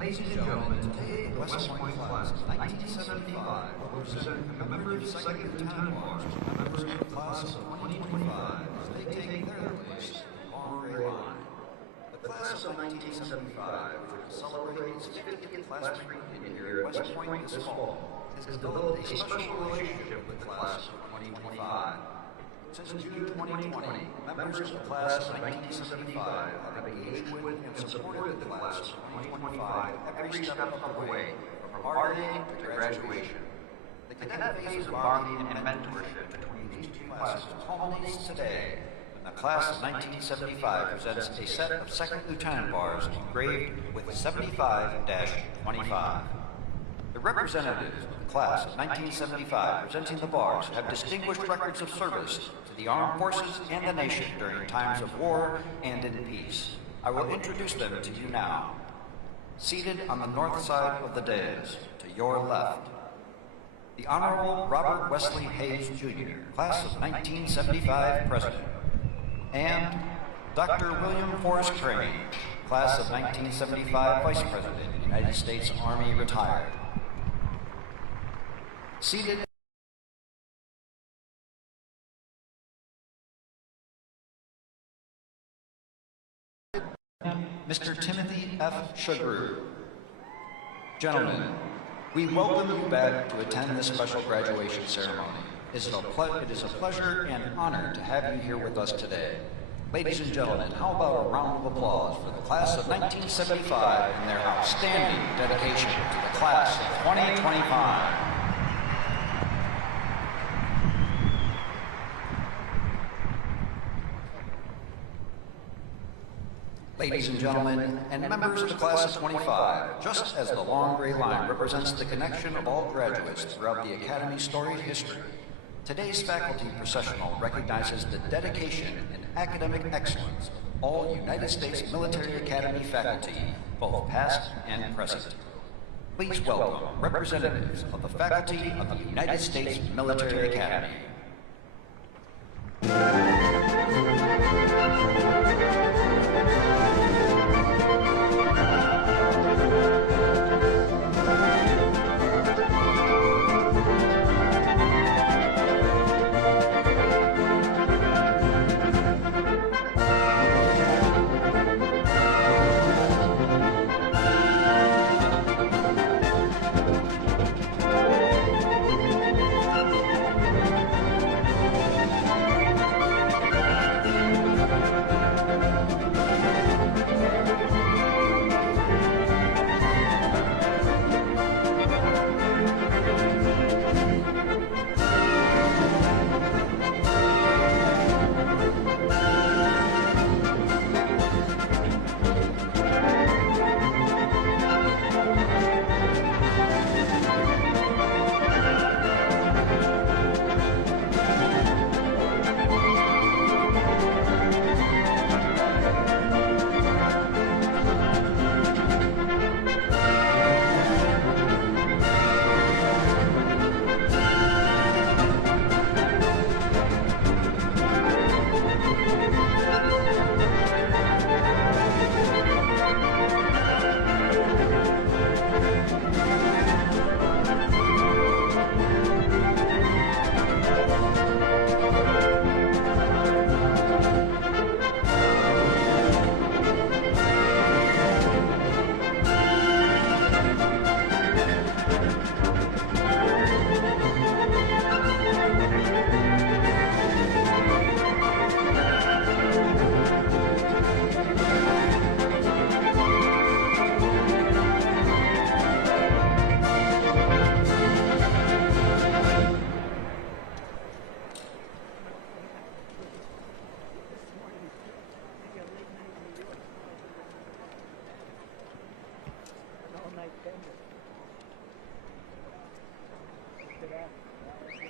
Ladies and gentlemen, today West Point Class 1975 will present commemorative second lieutenant bars to members of the class of 2025 as they take their place on the line. The class of 1975, which will celebrate its 50th class reunion here at West Point this fall, has developed a special relationship with the class of 2025. Since June 2020, members of the class of 1975 have engaged with and supported the class of 2025 every step of the way, from partying to graduation. The cadet phase of bonding and mentorship between these two classes culminates today when the class of 1975 presents a set of second lieutenant bars engraved with 75-25. The representatives of the class of 1975 presenting the bars have distinguished records of service to the armed forces and the nation during times of war and in peace. I will introduce them to you now. Seated on the north side of the dais, to your left, the Honorable Robert Wesley Hayes, Jr., class of 1975 President, and Dr. William Forrest Crane, class of 1975 Vice President, United States Army, retired. Seated Mr. Timothy F. Sugaru. Gentlemen, we welcome you back to attend this special graduation ceremony. It is a pleasure and honor to have you here with us today. Ladies and gentlemen, how about a round of applause for the class of 1975 and their outstanding dedication to the class of 2025. Ladies and gentlemen, and members of the class of 25, just as the long gray line represents the connection of all graduates throughout the Academy's storied history, today's faculty processional recognizes the dedication and academic excellence of all United States Military Academy faculty, both past and present. Please welcome representatives of the faculty of the United States Military Academy.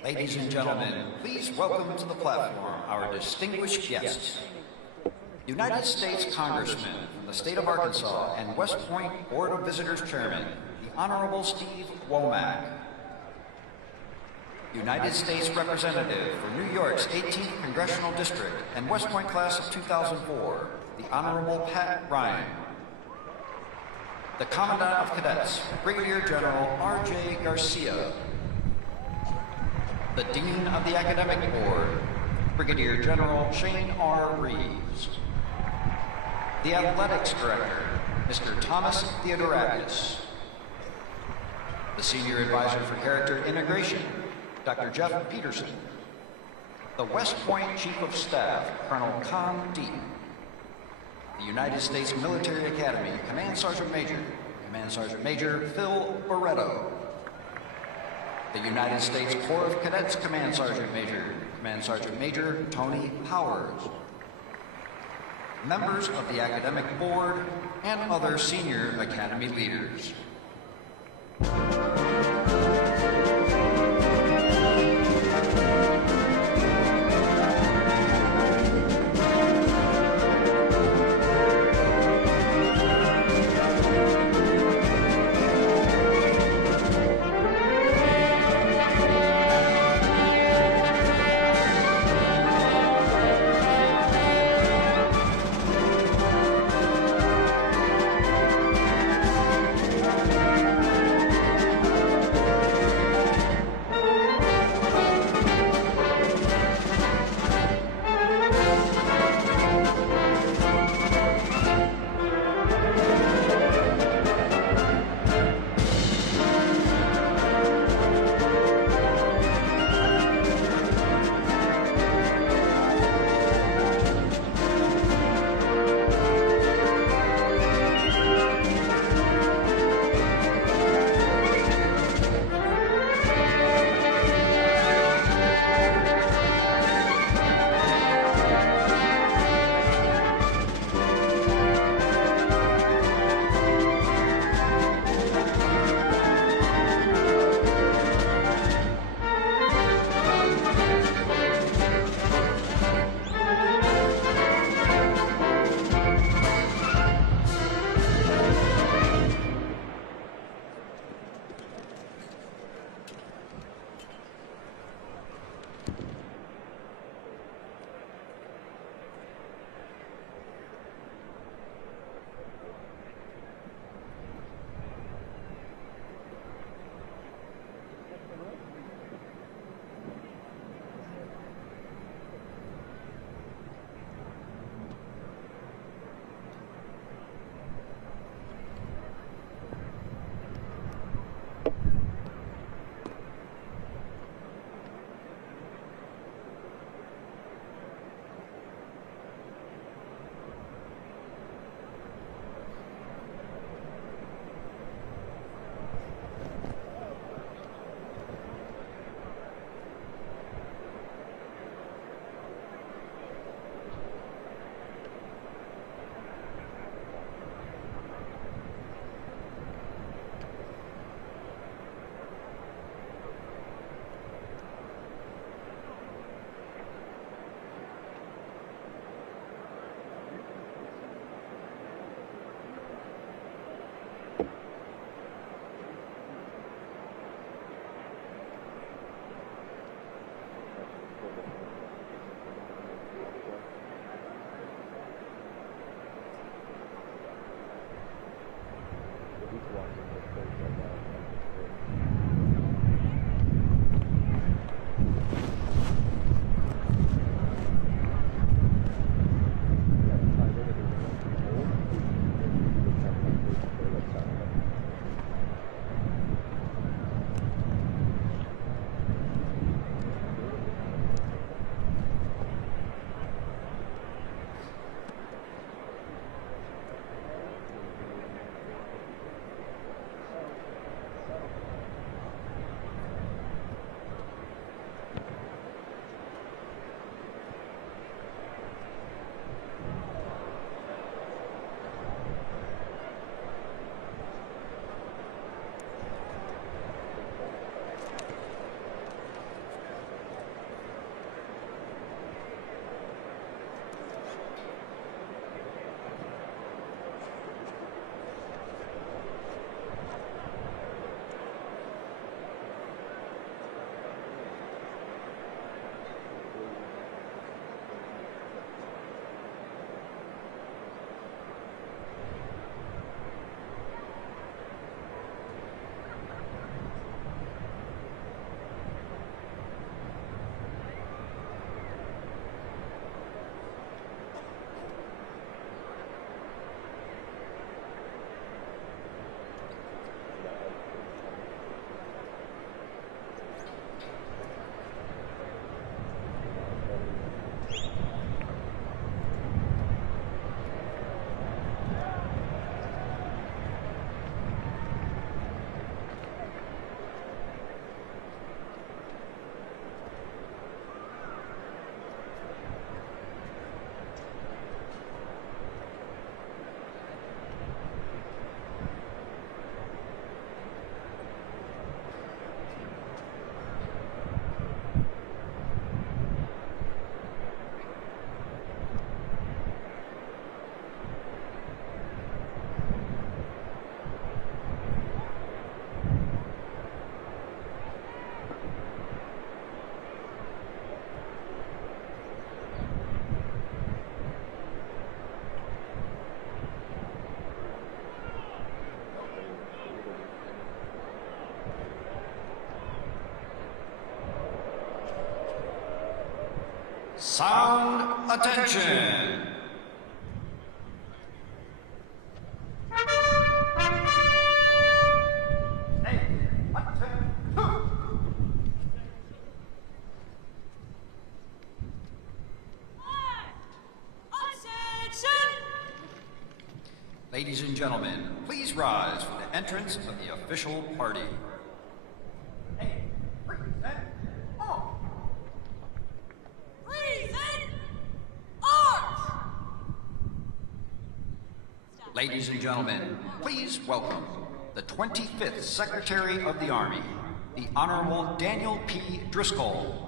Ladies and gentlemen, please welcome to the platform our distinguished guests. United States Congressman from the state of Arkansas and West Point Board of Visitors Chairman, the Honorable Steve Womack. United States Representative for New York's 18th Congressional District and West Point Class of 2004, the Honorable Pat Ryan. The Commandant of Cadets, Brigadier General R.J. Garcia. The Dean of the Academic Board, Brigadier General Shane R. Reeves. The Athletics Director, Mr. Thomas Theodorakis. The Senior Advisor for Character Integration, Dr. Jeff Peterson. The West Point Chief of Staff, Colonel Con Deaton. The United States Military Academy Command Sergeant Major Phil Barretto. The United States Corps of Cadets Command Sergeant Major Tony Powers. Members of the Academic Board and other senior Academy leaders. Sound attention! Ladies and gentlemen, please rise for the entrance of the official party. Ladies and gentlemen, please welcome the 25th Secretary of the Army, the Honorable Daniel P. Driscoll.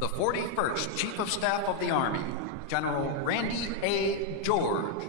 The 41st Chief of Staff of the Army, General Randy A. George.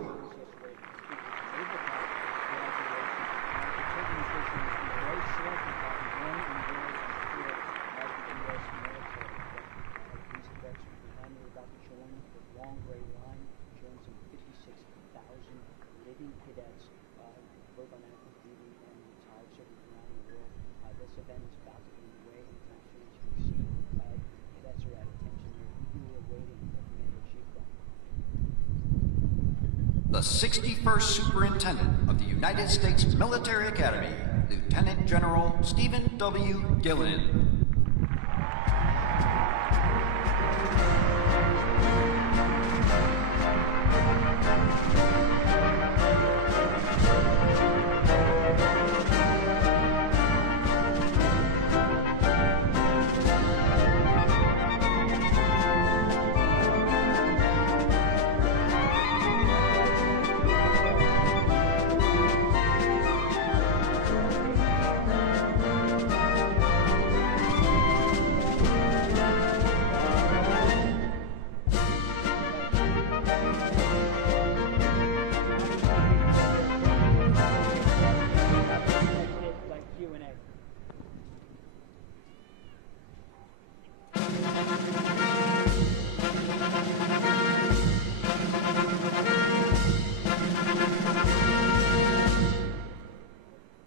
The 61st Superintendent of the United States Military Academy, Lieutenant General Stephen W. Gillen.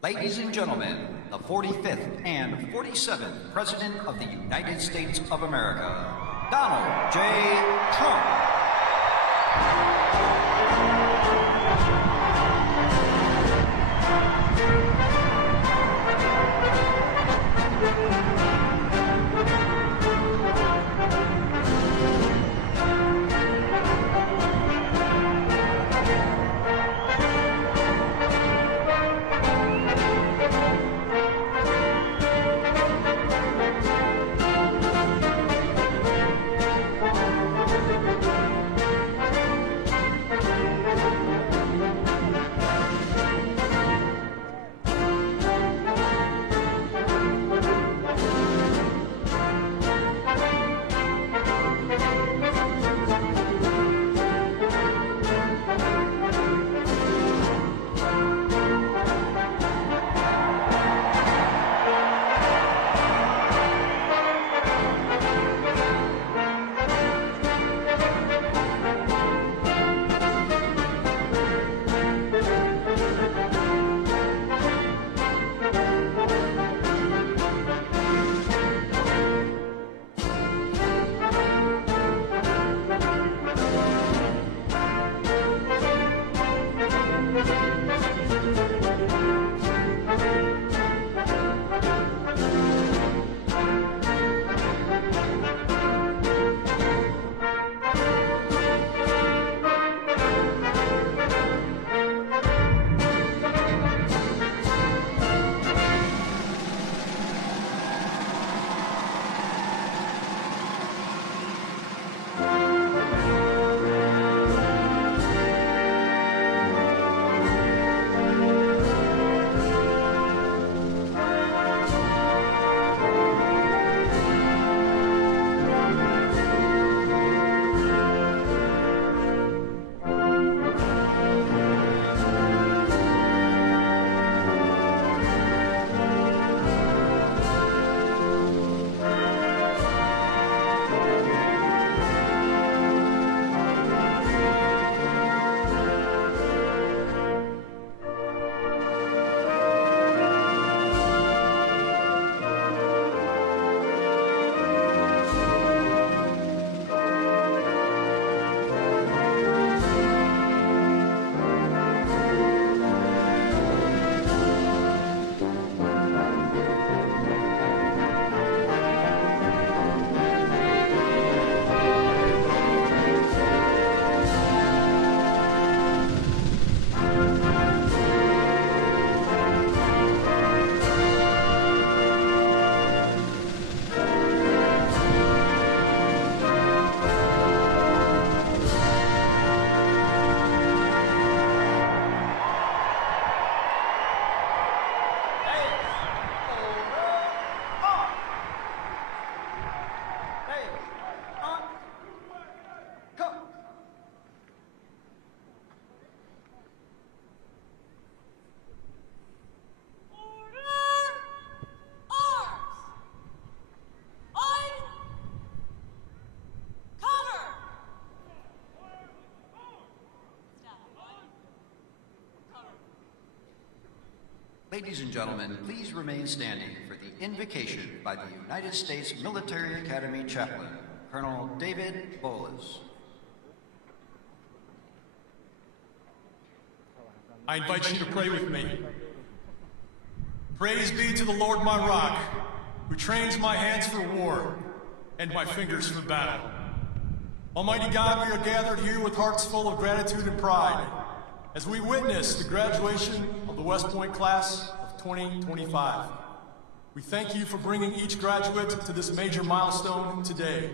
Ladies and gentlemen, the 45th and 47th President of the United States of America, Donald J. Trump. Ladies and gentlemen, please remain standing for the invocation by the United States Military Academy Chaplain, Colonel David Bolas. I invite you to pray with me. Praise be to the Lord my rock, who trains my hands for war and my fingers for battle. Almighty God, we are gathered here with hearts full of gratitude and pride as we witness the graduation of the West Point class of 2025. We thank you for bringing each graduate to this major milestone today.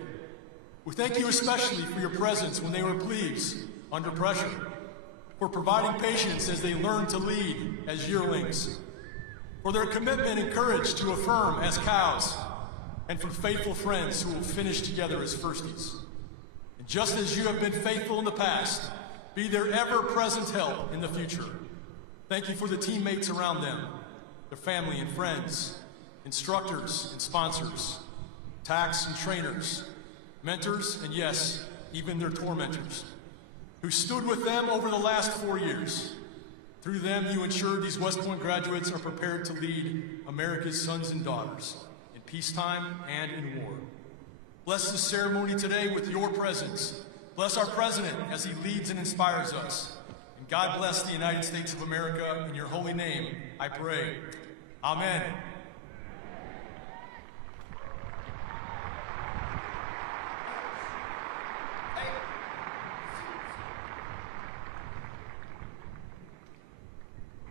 We thank you especially for your presence when they were plebes under pressure, for providing patience as they learn to lead as yearlings, for their commitment and courage to affirm as cows, and for faithful friends who will finish together as firsties. And just as you have been faithful in the past, be their ever-present help in the future. Thank you for the teammates around them, their family and friends, instructors and sponsors, tax and trainers, mentors, and yes, even their tormentors, who stood with them over the last 4 years. Through them, you ensured these West Point graduates are prepared to lead America's sons and daughters in peacetime and in war. Bless the ceremony today with your presence. Bless our president as he leads and inspires us. And God bless the United States of America. In your holy name, I pray. Amen.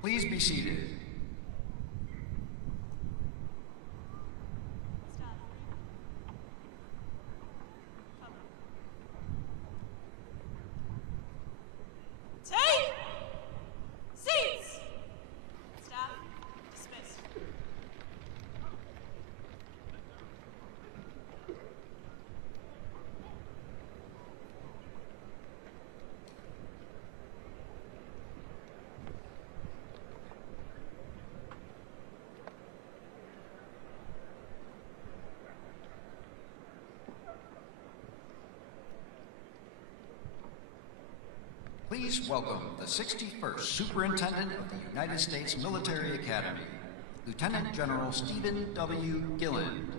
Please be seated. Take seats. Staff dismissed. Please welcome the 61st Superintendent of the United States Military Academy, Lieutenant General Stephen W. Gilland.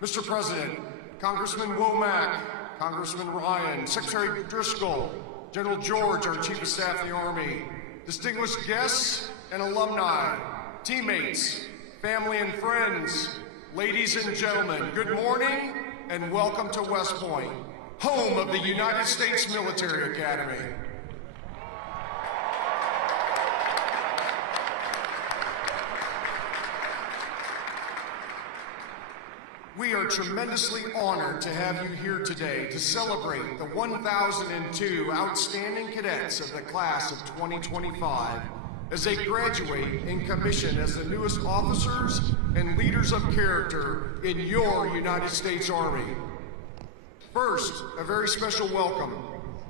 Mr. President, Congressman Womack, Congressman Ryan, Secretary Driscoll, General George, our Chief of Staff of the Army, distinguished guests and alumni, teammates, family and friends, ladies and gentlemen, good morning and welcome to West Point, home of the United States Military Academy. We are tremendously honored to have you here today to celebrate the 1,002 outstanding cadets of the class of 2025 as they graduate in commission as the newest officers and leaders of character in your United States Army. First, a very special welcome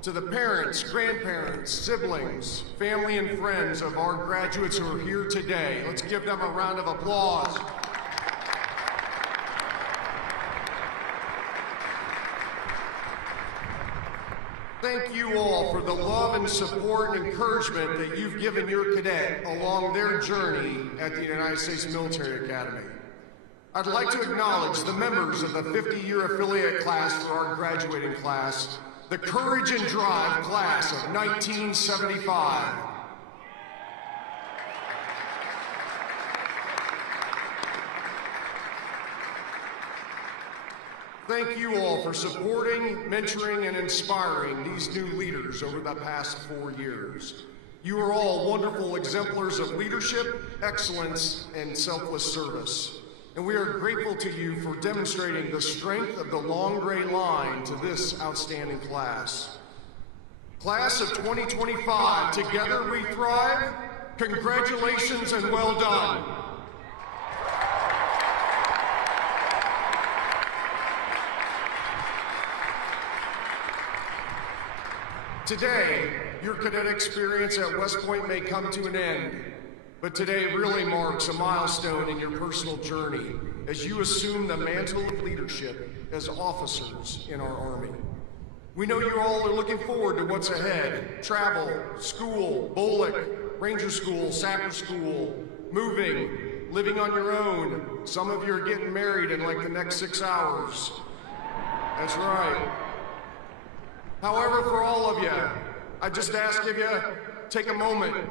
to the parents, grandparents, siblings, family, and friends of our graduates who are here today. Let's give them a round of applause. Thank you all for the love and support and encouragement that you've given your cadet along their journey at the United States Military Academy. I'd like to acknowledge the members of the 50-year affiliate class for our graduating class, the Courage and Drive class of 1975. Thank you all for supporting, mentoring, and inspiring these new leaders over the past 4 years. You are all wonderful exemplars of leadership, excellence, and selfless service. And we are grateful to you for demonstrating the strength of the long gray line to this outstanding class. Class of 2025, together we thrive. Congratulations and well done. Today, your cadet experience at West Point may come to an end. but today really marks a milestone in your personal journey as you assume the mantle of leadership as officers in our Army. We know you all are looking forward to what's ahead. Travel, school, BOLIC, Ranger School, Sapper School, moving, living on your own. Some of you are getting married in like the next 6 hours. That's right. However, for all of you, I just ask of you, take a moment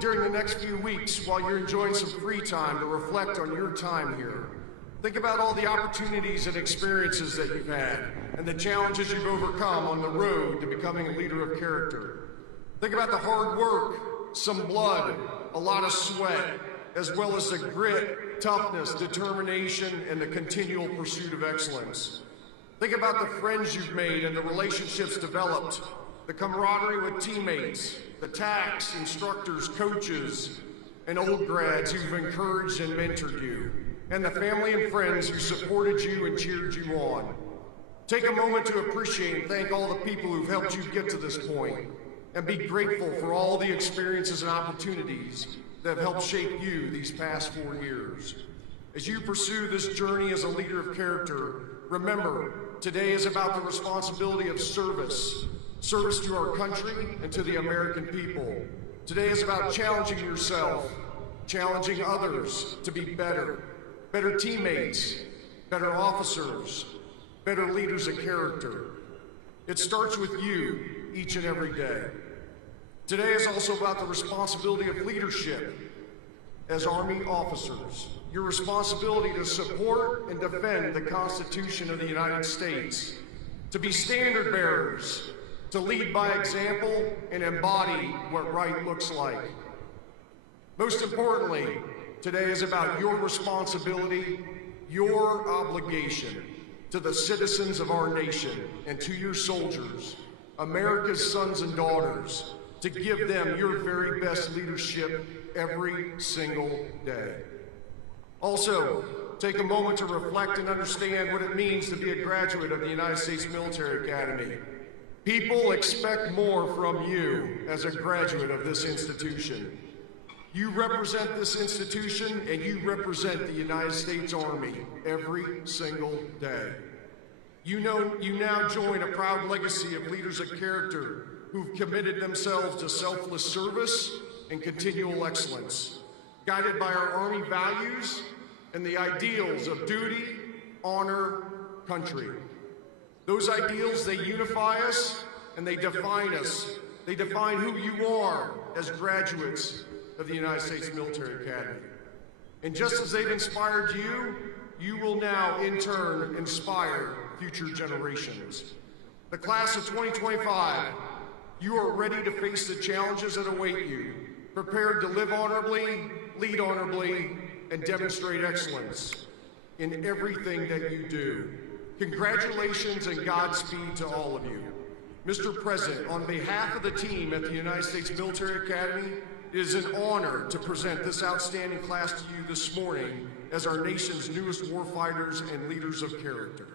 during the next few weeks while you're enjoying some free time to reflect on your time here. Think about all the opportunities and experiences that you've had and the challenges you've overcome on the road to becoming a leader of character. Think about the hard work, some blood, a lot of sweat, as well as the grit, toughness, determination, and the continual pursuit of excellence. Think about the friends you've made and the relationships developed, the camaraderie with teammates, the TACs, instructors, coaches, and old grads who've encouraged and mentored you, and the family and friends who supported you and cheered you on. Take a moment to appreciate and thank all the people who've helped you get to this point, and be grateful for all the experiences and opportunities that have helped shape you these past 4 years. As you pursue this journey as a leader of character, remember, today is about the responsibility of service to our country and to the American people. Today is about challenging yourself, challenging others to be better teammates, better officers, better leaders of character. It starts with you each and every day. Today is also about the responsibility of leadership as Army officers. Your responsibility to support and defend the Constitution of the United States, to be standard bearers, to lead by example and embody what right looks like. Most importantly, today is about your responsibility, your obligation to the citizens of our nation and to your soldiers, America's sons and daughters, to give them your very best leadership every single day. Also, take a moment to reflect and understand what it means to be a graduate of the United States Military Academy. People expect more from you as a graduate of this institution. You represent this institution and you represent the United States Army every single day. You now join a proud legacy of leaders of character who've committed themselves to selfless service and continual excellence, guided by our Army values and the ideals of duty, honor, country. Those ideals, they unify us and they define us. They define who you are as graduates of the United States Military Academy. And just as they've inspired you, you will now in turn inspire future generations. The class of 2025, you are ready to face the challenges that await you, prepared to live honorably, lead honorably, and demonstrate excellence in everything that you do. Congratulations and Godspeed to all of you. Mr. President, on behalf of the team at the United States Military Academy, it is an honor to present this outstanding class to you this morning as our nation's newest warfighters and leaders of character.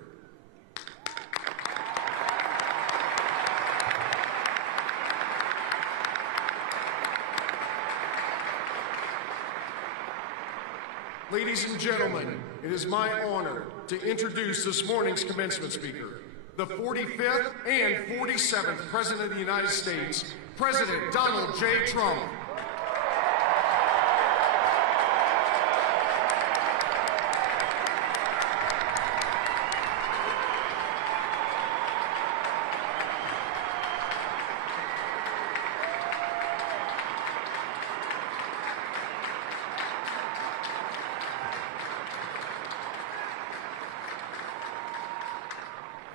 Ladies and gentlemen, it is my honor to introduce this morning's commencement speaker, the 45th and 47th President of the United States, President Donald J. Trump.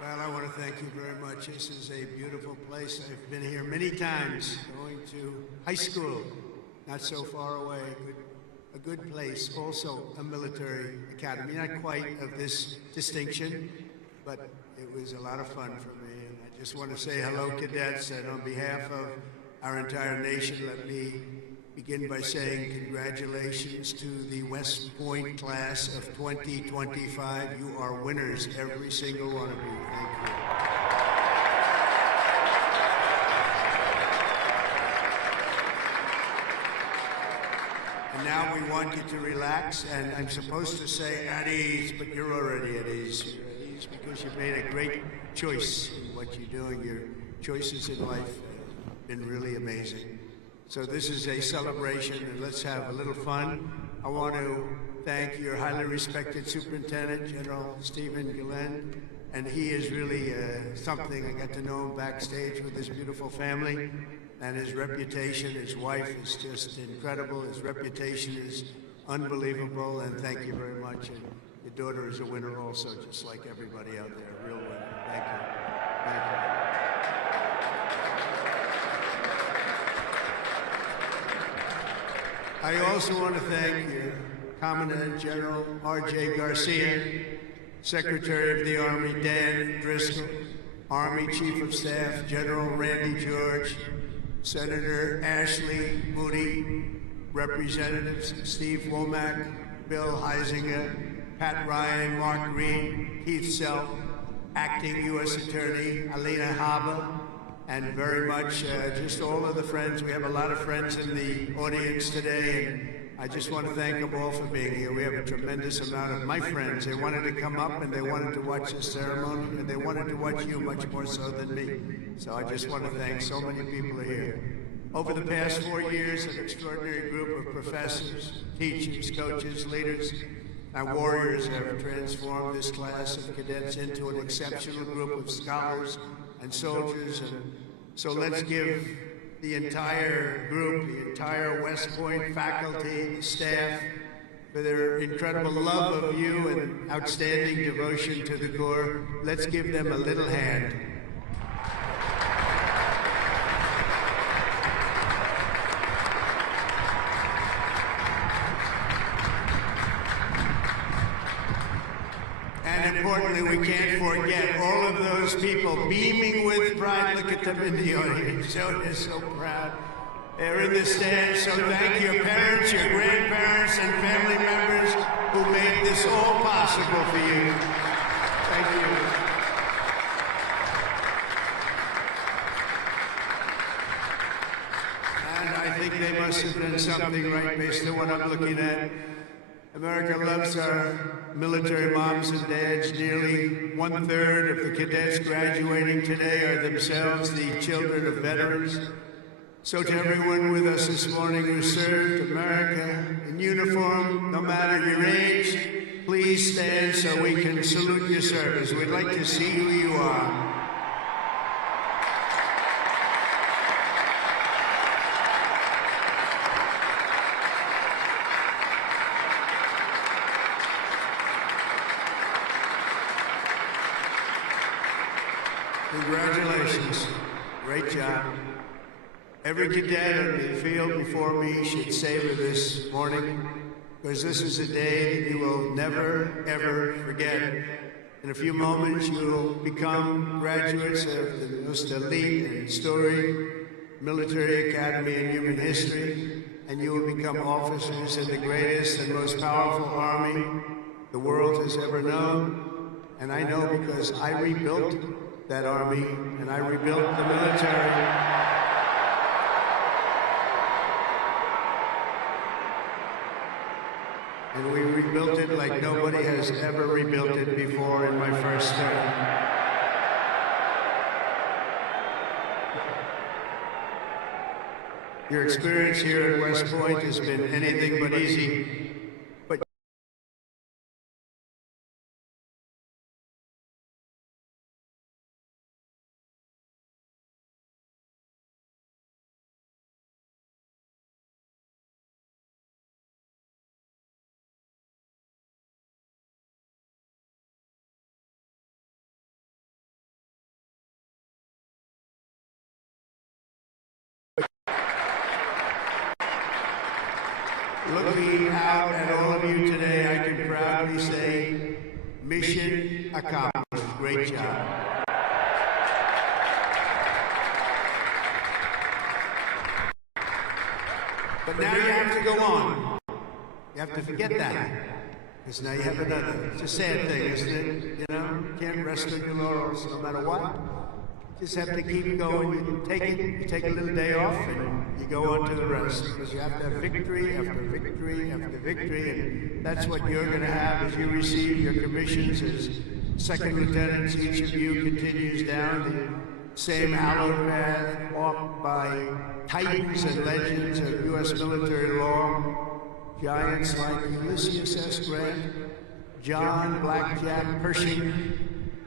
Well, I want to thank you very much. This is a beautiful place. I've been here many times, going to high school, not so far away. A good place, also a military academy. Not quite of this distinction, but it was a lot of fun for me. And I just want to say hello, cadets, and on behalf of our entire nation, let me begin by saying congratulations to the West Point class of 2025. You are winners, every single one of you. Thank you. now we want you to relax, and I'm supposed to say at ease, but you're already at ease. You're at ease because you've made a great choice in what you're doing. Your choices in life have been really amazing. So this is a celebration, and let's have a little fun. I want to thank your highly respected Superintendent, General Stephen Gillen, and he is really something. I got to know him backstage with his beautiful family, and his reputation, his wife is just incredible. His reputation is unbelievable, and thank you very much. And your daughter is a winner also, just like everybody out there, a real winner. Thank you. Thank you. I also want to thank your Commandant General R.J. Garcia, Secretary of the Army Dan Driscoll, Army Chief of Staff General Randy George, Senator Ashley Moody, Representatives Steve Womack, Bill Heisinger, Pat Ryan, Mark Green, Keith Self, Acting U.S. Attorney Alina Haber, and very much just all of the friends. We have a lot of friends in the audience today, and I just want to thank them all for being here. We have a tremendous amount of my friends. They wanted to come up and they wanted to watch the ceremony, and they wanted to watch you much more so than me. So I just want to thank so many people are here. Over the past 4 years, an extraordinary group of professors, teachers, coaches, leaders, and warriors have transformed this class of cadets into an exceptional group of scholars and soldiers. And so let's give the entire group, the entire West Point faculty, staff, for their incredible love of you and outstanding devotion to the Corps. Let's give them a little hand. And importantly, we can't forget all of those people beaming with pride. Look at them in the audience. They're so proud. They're in the stands. So thank your parents, your grandparents, and family members who made this all possible for you. Thank you. And I think they must have done something right based on what I'm looking at. America loves our military moms and dads. Nearly 1/3 of the cadets graduating today are themselves the children of veterans. So to everyone with us this morning who served America in uniform, no matter your age, please stand so we can salute your service. We'd like to see who you are. Congratulations. Great job. Every cadet on the field before me should savor this morning, because this is a day that you will never, ever forget. In a few moments, you will become graduates of the most elite and storied military academy in human history, and you will become officers in the greatest and most powerful army the world has ever known. And I know because I rebuilt that army, and I rebuilt the military. And we rebuilt it like nobody has ever rebuilt it before in my first term. Your experience here at West Point has been anything but easy. Looking out at all of you today, I can proudly say, mission accomplished. Great job. But now you have to go on. You have to forget that. Because now you have another. It's a sad thing, isn't it? You know, you can't rest on your laurels no matter what. just have to keep going. You take it, you take a little day off, and you go on to the rest, because you have to have victory after victory after victory, and that's what you're going to have as you receive your commissions as second lieutenants. Each of you continues down the same hallowed path walked by titans and legends of U.S. military law, giants like Ulysses S. Grant, John Blackjack Pershing,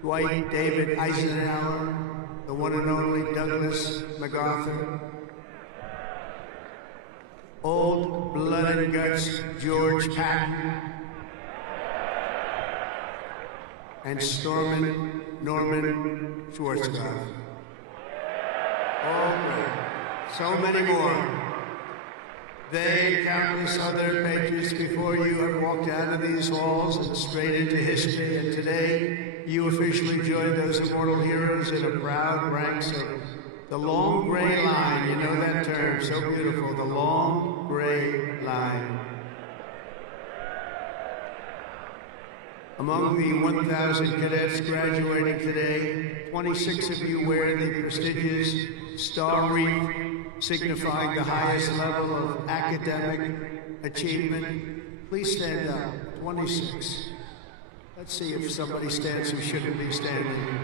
Dwight David Eisenhower, the one and only Douglas MacArthur, old blood and guts George Patton, and Stormin Norman Schwarzkopf. So many more. They and countless other patriots before you have walked out of these halls and straight into history, and today you officially join those immortal heroes in a proud ranks of the long gray line. You know that term, so beautiful, the long gray line. Among the 1,000 cadets graduating today, 26 of you wear the prestigious Star Wreath, signifying the highest level of academic achievement. Please stand up, 26. Let's see if somebody stands who shouldn't be standing.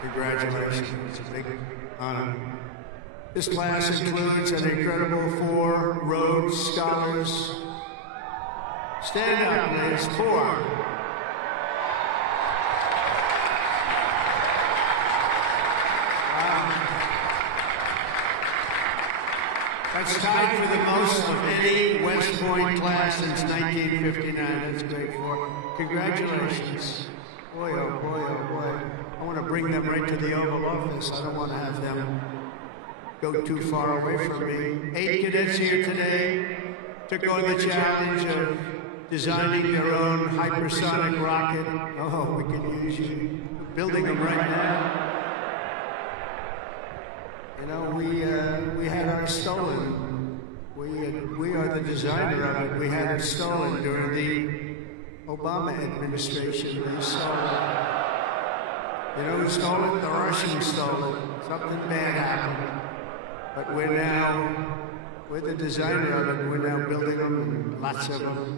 Congratulations, it's a big honor. This class includes an incredible 4 Rhodes Scholars. Stand up, please. 4. Wow. That's tied for the most of any West Point class since 1959. That's great. 4. Congratulations. Boy, oh boy, oh boy. I want to bring them right to the Oval Office. I don't want to have them go too far away from me. 8 cadets here today took on the challenge of designing their own hypersonic rocket. Oh, we can use you. Building them right now. You know, we had ours stolen. We are the designer of it. We had it stolen during the Obama administration. They stole it. You know who stole it? The Russians stole it. Something bad happened. But we're the designer of it. We're now building them, and lots of them.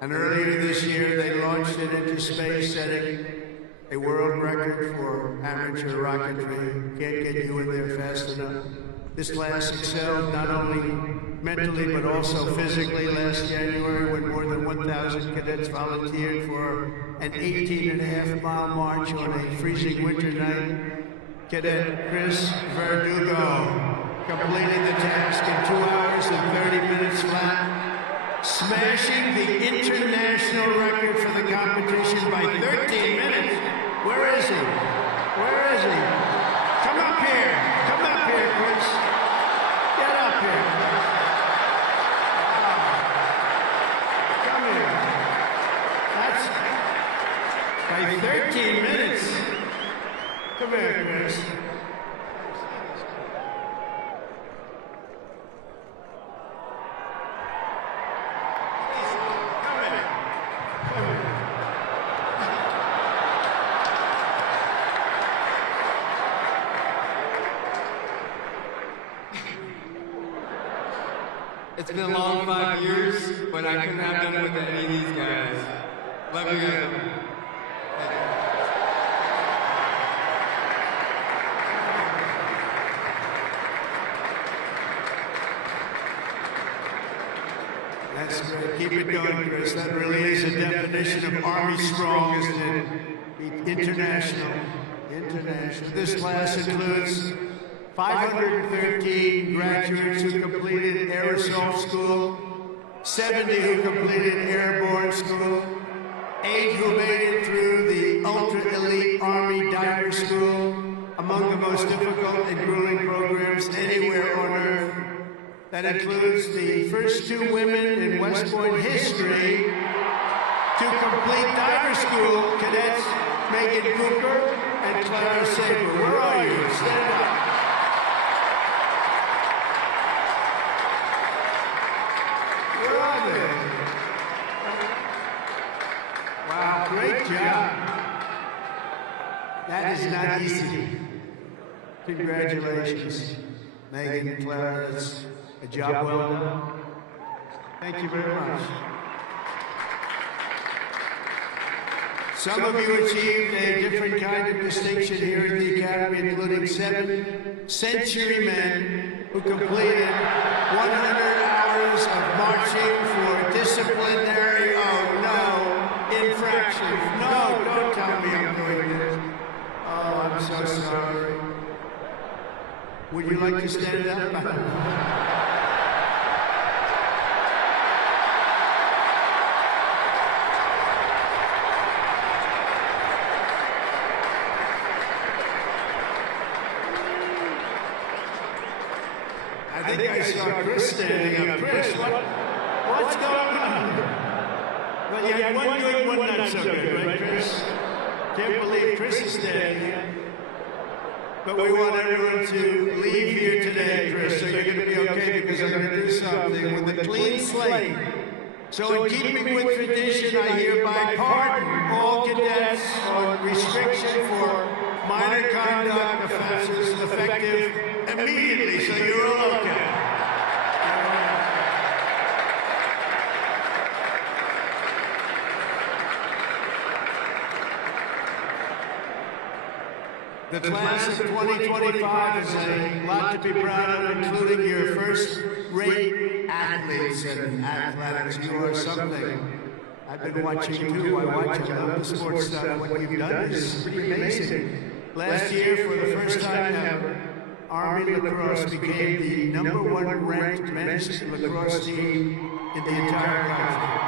And earlier this year, they launched it into space, setting a world record for amateur rocketry. Can't get you in there fast enough. This class excelled not only mentally, but also physically. Last January, when more than 1,000 cadets volunteered for an 18.5-mile march on a freezing winter night, Cadet Chris Verdugo completed the task in 2 hours and 30 minutes flat, smashing the international record for the competition by 13 minutes. Where is he? Where is he? Come up here. Come up here, Chris. Get up here. Come here. That's by 13 minutes. Come here, Chris. It's been a long 5 years, but I couldn't have done it with any of these guys. Love you guys. That's great. Keep it going, Chris. That really is a definition of Army strong, isn't it? International. International. This class includes 513 graduates who completed Air Assault School, 70 who completed Airborne School, 8 who made it through the Ultra-Elite Army Diver School, among the most difficult and grueling programs anywhere on Earth. That includes the first 2 women in West Point history to complete diver school, Cadets Megan Cooper and Clara Saber. Where are you? Stand up. job. That is not easy. Congratulations, Megan, Clara. That's a job well done. Thank you very much. Some of you achieved a different kind of distinction here at the Academy, including 7 century men who completed 100 hours of marching for disciplinary, infraction. No, don't tell me I'm doing this. Oh, I'm so sorry. Would you like to stand up? I think I saw Chris standing up. Chris, what's going on? Well, you had one good, one not so good, right, Chris? Can't believe Chris is standing up. But we want everyone to leave here today, Chris, so you're going to be okay, because I'm going to do something with a clean slate. So in keeping with tradition, I hereby pardon all cadets on restriction for minor conduct offenses effective immediately, so you're all okay. The class of 2025 is a lot to be proud of, including your first-rate athletes and athletics. You are something. I've been watching too. I love the sports stuff. What you've done is pretty amazing. Last year, for the first time ever, Army lacrosse became the #1 ranked men's lacrosse team in the entire country.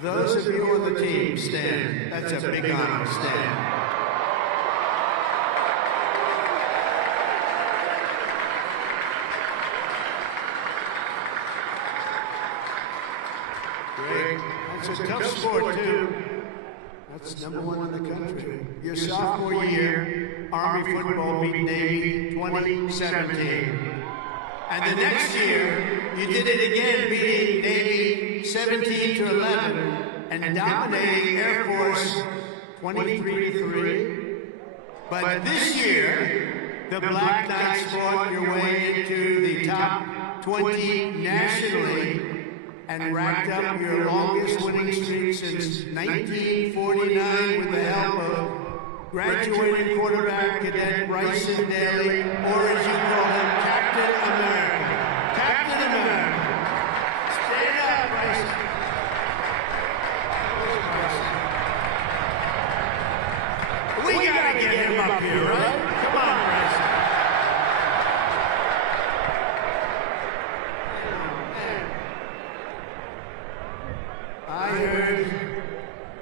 Those of you on the team, stand. That's a big honor. Stand. Great. That's a tough sport, too. That's #1 in the country. Your sophomore year, Army football beat Navy 2017. And the next year, you did it again, beating Navy 17-11 and dominating Air Force 23-3. But this year, the Black Knights fought your way into the top 20 nationally and racked up your longest winning streak since 1949 with the help of graduating quarterback Cadet Bryson Daly, or as you call him, Captain America. Captain America. Stand up, Bryson. We gotta get him up here, right? Come on, Bryson.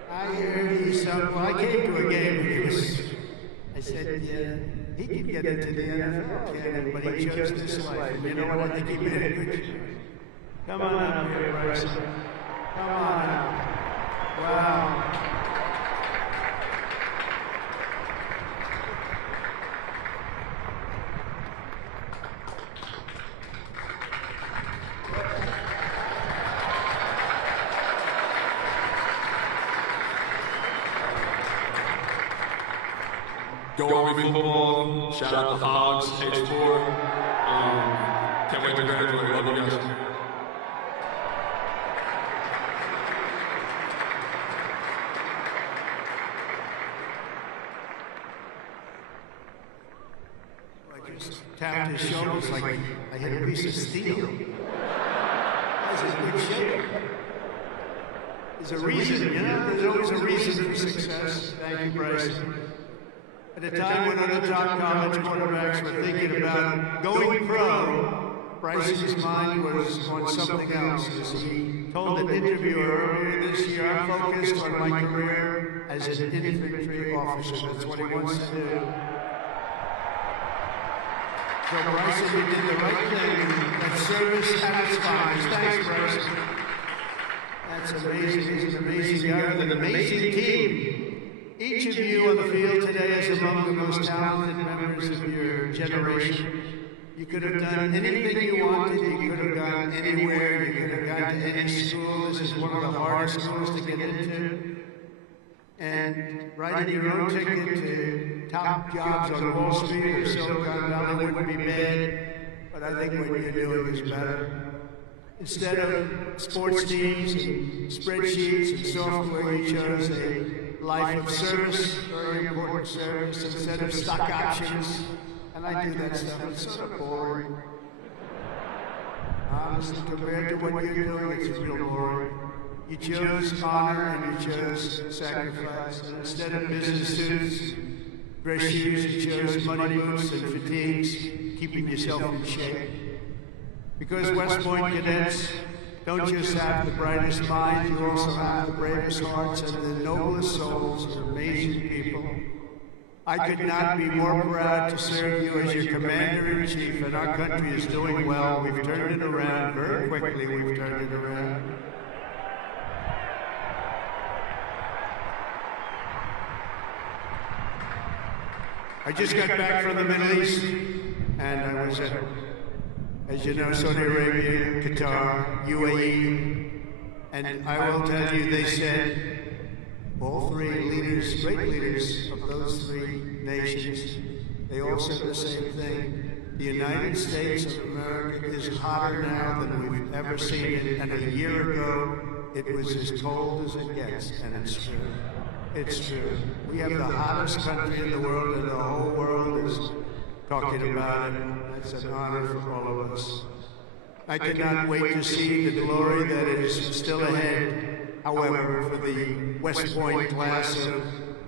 I heard he's well, I came to a game and he was, I said, yeah, he can get into the NFL, can, but he chose this life. And you know what? I think he made a good choice. Come on up here, Bryson. Come on up. Wow. Go Army football. Shout out the Hogs, H4. Can't wait to graduate. Love you guys. I just tapped his shoulders like I hit a piece of steel. That's in good shape. There's a reason, you know? There's always a reason for success. Thank you, Bryson. At a time when other top college quarterbacks were thinking about going pro, Bryson's mind was on something else. As he told an interviewer earlier this year, I'm focused on my career as an infantry officer. That's what he wants to do. So Bryson, you did the right thing. That service at its finest. Thanks, Bryson. That's amazing. He's an amazing guy with an amazing team. Each of you on the field today is among the most talented members of your generation. You could have done anything you wanted. You could have gone anywhere. You could have gone to any school. This is one of the hardest schools to get into. And writing your own ticket to top jobs on Wall Street or Silicon Valley wouldn't be bad, but I think what you're doing is better. Instead of sports teams and spreadsheets and software, you chose a life of service, very important service, instead of stock options. And I do that stuff. It's sort of boring. Honestly, compared to what you're doing, it's real boring. You chose honor and you chose sacrifice. And instead of business suits, dress shoes, you chose muddy boots and fatigues, keeping yourself in shape. Because West Point cadets don't just have the brightest minds, you also have the bravest hearts and the noblest souls. You're amazing people. I could not be more proud to serve you as your commander-in-chief, and our country is doing well. We've turned it around very quickly. We've turned it around. I just got back from the Middle East, and I was at, as you know, Saudi Arabia, Qatar, UAE, and I will tell you, they said, all three leaders, great leaders of those three nations, they all said the same thing. The United States of America is hotter now than we've ever seen it, and a year ago, it was as cold as it gets, and it's true. It's true. We have the hottest country in the world, and the whole world is talking about it. That's an honor for all of us. I cannot wait to see the glory that is still ahead, however, for the West Point class of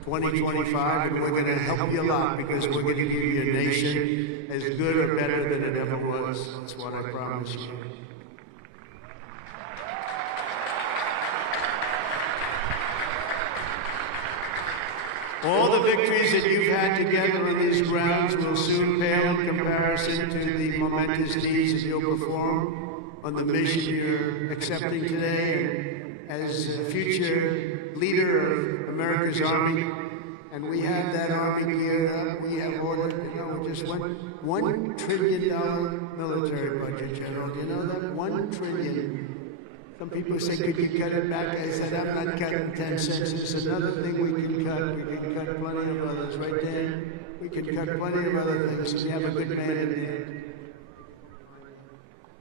2025, and we're going to help you a lot because we're going to give you a nation as good or better than it ever was. That's what I promise you. All the victories that you've had together on these grounds will soon pale in comparison to the momentous deeds that you'll perform on the mission you're accepting today as a future leader of America's Army. And we have that Army geared up. We have ordered, we just went $1 trillion military budget, General. Do you know that? $1 trillion. Some people say, could you cut it back? I said, I'm not cutting 10 cents. It's another thing we can cut. We can cut plenty of others, right, Dan? We can cut plenty of other things. We have a good man in there.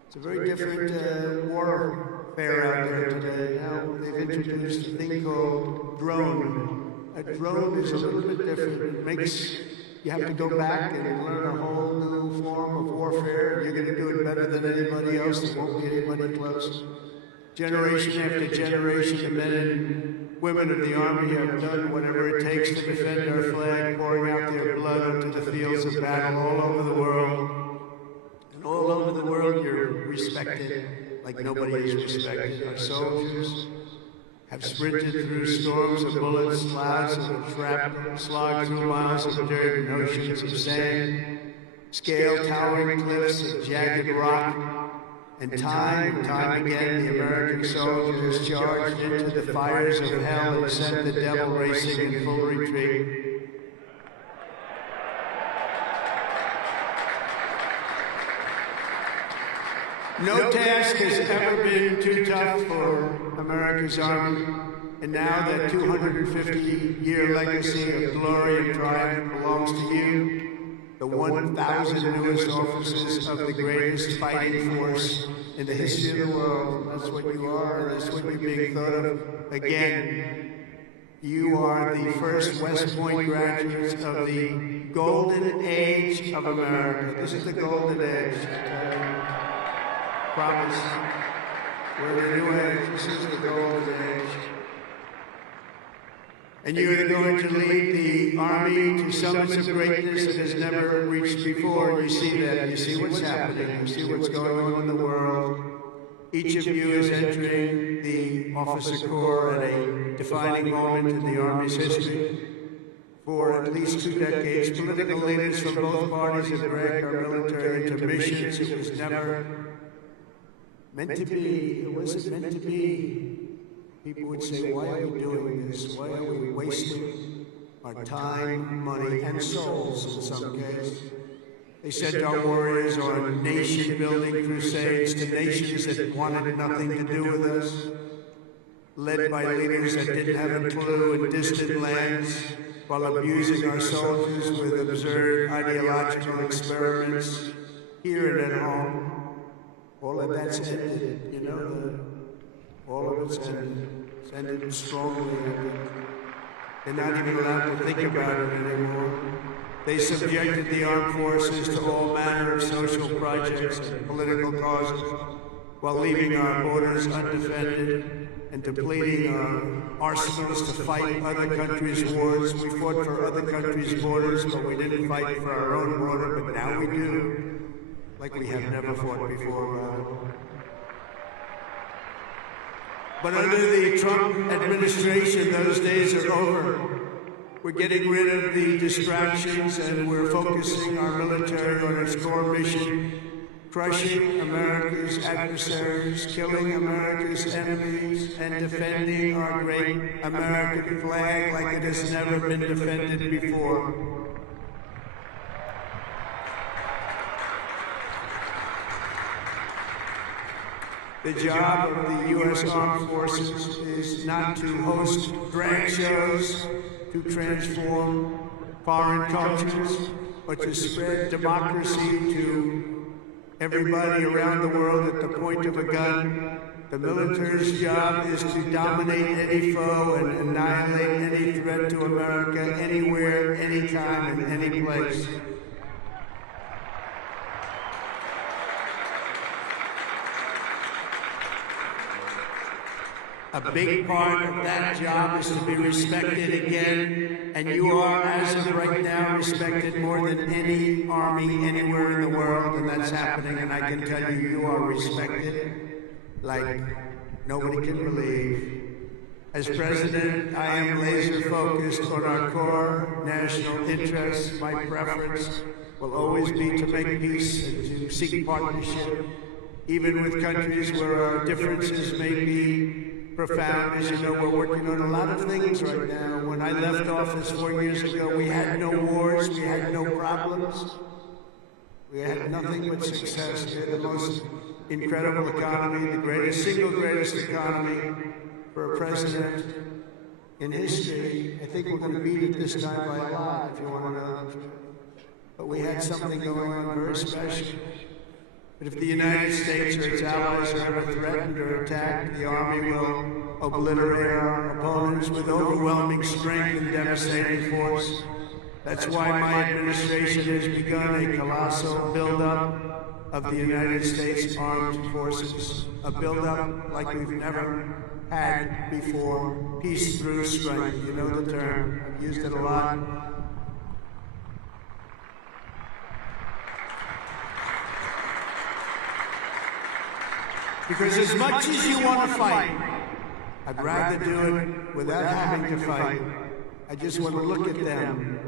It's a very different warfare out there today. Now they've introduced a thing called drone. A drone is a little bit different. It makes you have to go back and learn a whole new form of warfare. You're going to do it better than anybody else. There won't be anybody close. Generation after generation, the men and women of the Army have done whatever it takes to defend our flag, pouring out their blood onto the fields of battle all over the world. And all over the world, you're respected like nobody is respected. Our soldiers have sprinted through storms of bullets, clouds of shrapnel, slogged through miles of dirt and oceans of sand, scaled towering cliffs of jagged rock. And time again, the American soldier has charged into the fires of hell and sent the devil racing in full retreat. No task has ever been too tough for America's Army, and now that 250-year legacy of glory and triumph belongs to you. The 1,000 newest officers of the greatest fighting force in the history of the world. That's what you are, and that's what you're being thought of. Again, you are the first West Point graduates of the golden age of America. This is the golden age. Promise. We're the new age. This is the golden age. And you are going to lead the Army to summits of greatness that has never reached before. You see that. You see what's happening. You see what's going on in the world. Each of you is entering the officer corps at a defining moment in the Army's history. For at least 2 decades, political leaders from both parties have dragged our military into missions it was never meant to be. It wasn't meant to be. People would say, why are we doing this? Why are we wasting our time, money, and souls in some cases? They sent our warriors on nation-building crusades to nations that wanted nothing to do with us, led by leaders that didn't have a clue in distant lands, while abusing our soldiers with absurd ideological experiments here and at home. All of that's ended, you know, all of it's ended. It's ended strongly. They're not even allowed to think about it anymore. They subjected the armed forces to all manner of social projects and political causes, while leaving our borders undefended and depleting our arsenals to fight other countries' wars. We fought for other countries' borders, but we didn't fight for our own border, but now we do, like we have never fought before. But under the Trump administration, those days are over. We're getting rid of the distractions and we're focusing our military on its core mission, crushing America's adversaries, killing America's enemies, and defending our great American flag like it has never been defended before. The job of the U.S. Armed Forces is not to host drag shows, to transform foreign cultures, but to spread democracy to everybody around the world at the point of a gun. The military's job is to dominate any foe and annihilate any threat to America, anywhere, anytime, and any place. A big part of that job is to be respected again, and you are, as of right now, respected more than any army anywhere in the world, and that's happening, and I can tell you, you are respected like nobody can believe. As president, I am laser focused on our core national interests. My preference will always be to make peace and to seek partnership, even with countries where our differences may be profound. As you know, we're working on a lot of things right now. When I left office 4 years ago, we had no wars, we had no problems. We had nothing but success. We had the most incredible economy, the greatest, single greatest economy for a president in history. I think we're going to beat it this time by a lot, if you want to know. But we had something going on very special. But if the United States or its allies are ever threatened or attacked, the Army will obliterate our opponents with overwhelming strength and devastating force. That's why my administration has begun a colossal buildup of the United States Armed Forces, a buildup like we've never had before. Peace through strength, you know the term. I've used it a lot. Because as much as you want to fight, I'd rather do it without having to fight. I just want to look at them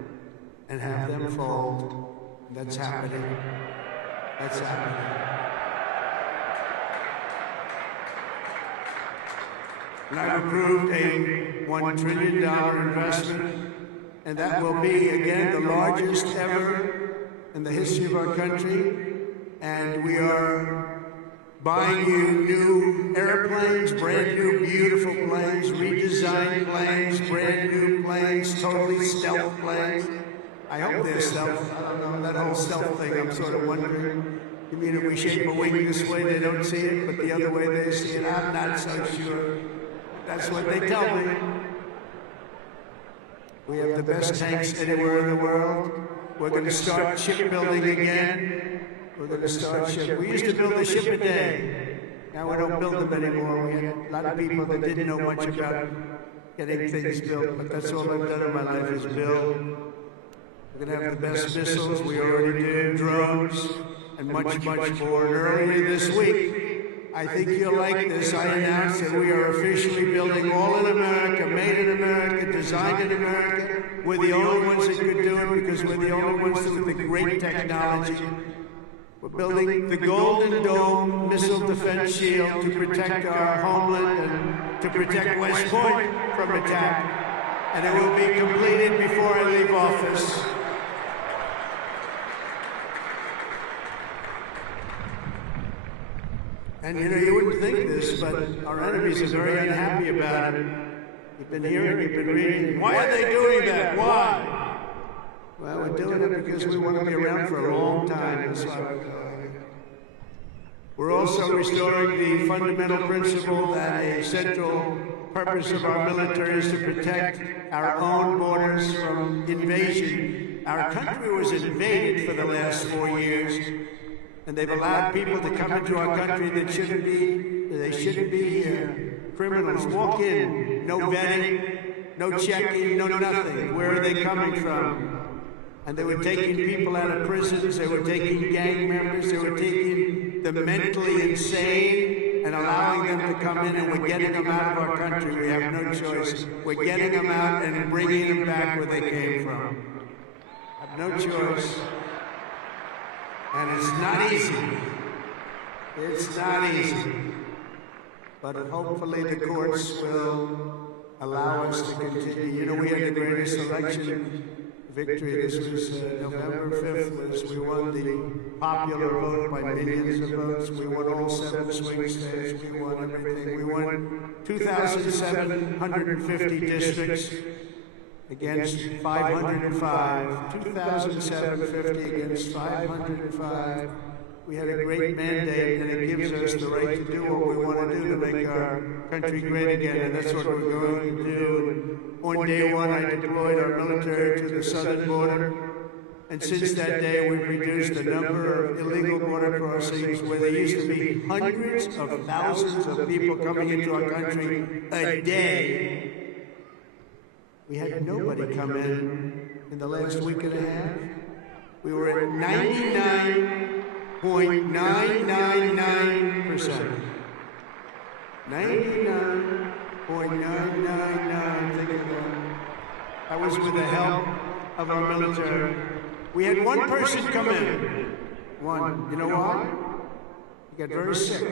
and have them fold. That's happening. That's happening. And I've approved a $1 trillion investment, and that will be, again, the largest ever in the history of our country. And we are buying you new airplanes, brand new beautiful planes, redesigned planes, brand new planes, totally stealth planes. I hope they're stealth. I don't know, that whole stealth thing, I'm sort of wondering. You mean if we shape a wing this way, they don't see it, but the other way they see it? I'm not so sure. That's what they tell me. We have the best tanks anywhere in the world. We're going to start shipbuilding again. We're going to start ship. We used to build a ship a day. Now we don't build them anymore. We had a lot of people that didn't know much about getting things built, but that's all I've done in my life is build. We're going to have the best missiles. We already do, drones, and much, much more. And earlier this week, I think you'll like this, I announced that we are officially building all in America, made in America, designed in America. We're the only ones that could do it because we're the only ones with the great technology. We're building the Golden Dome missile defense shield to protect our homeland and to protect West Point from attack. And it will be completed before I leave office. And you know, you wouldn't think this, but our enemies are very unhappy about it. You've been hearing, you've been reading. Why are they doing that? Why? Well, we're doing it because we want to be around for a long time. That's why we're doing it. We're also restoring the fundamental principle that a central purpose of our military is to protect our own borders from invasion. Our country was invaded for the last 4 years, and they've allowed people to come into our country that shouldn't be here. Criminals walk in, no vetting, no checking, no nothing. Where are they coming from? And they were taking people out of prisons, they were taking gang members, they were taking the mentally insane and allowing them to come in, and we're getting them out of our country. We have no choice. We're getting them out and bringing them back where they came from. Have no choice. And it's not easy. It's not easy. But hopefully the courts will allow us to continue. You know, we had the greatest election victory. This was November 5th. We won the popular vote by millions of votes. We won all 7 swing states. We won everything. We won 2,750 districts against 505. 2,750 against 505. We had a great mandate, and it gives us the right to do what we want to do to make our country great again, and that's what we're going to do. On day one, I deployed our military to the southern border, and since that day, we've reduced the number of illegal border crossings where there used to be hundreds of thousands of people coming into our country a day. We had nobody come in the last week and a half. We were at 99.999%. 99.999. Think of that. That was with the help of our military. We had one person come in. One. You know why? He got very sick.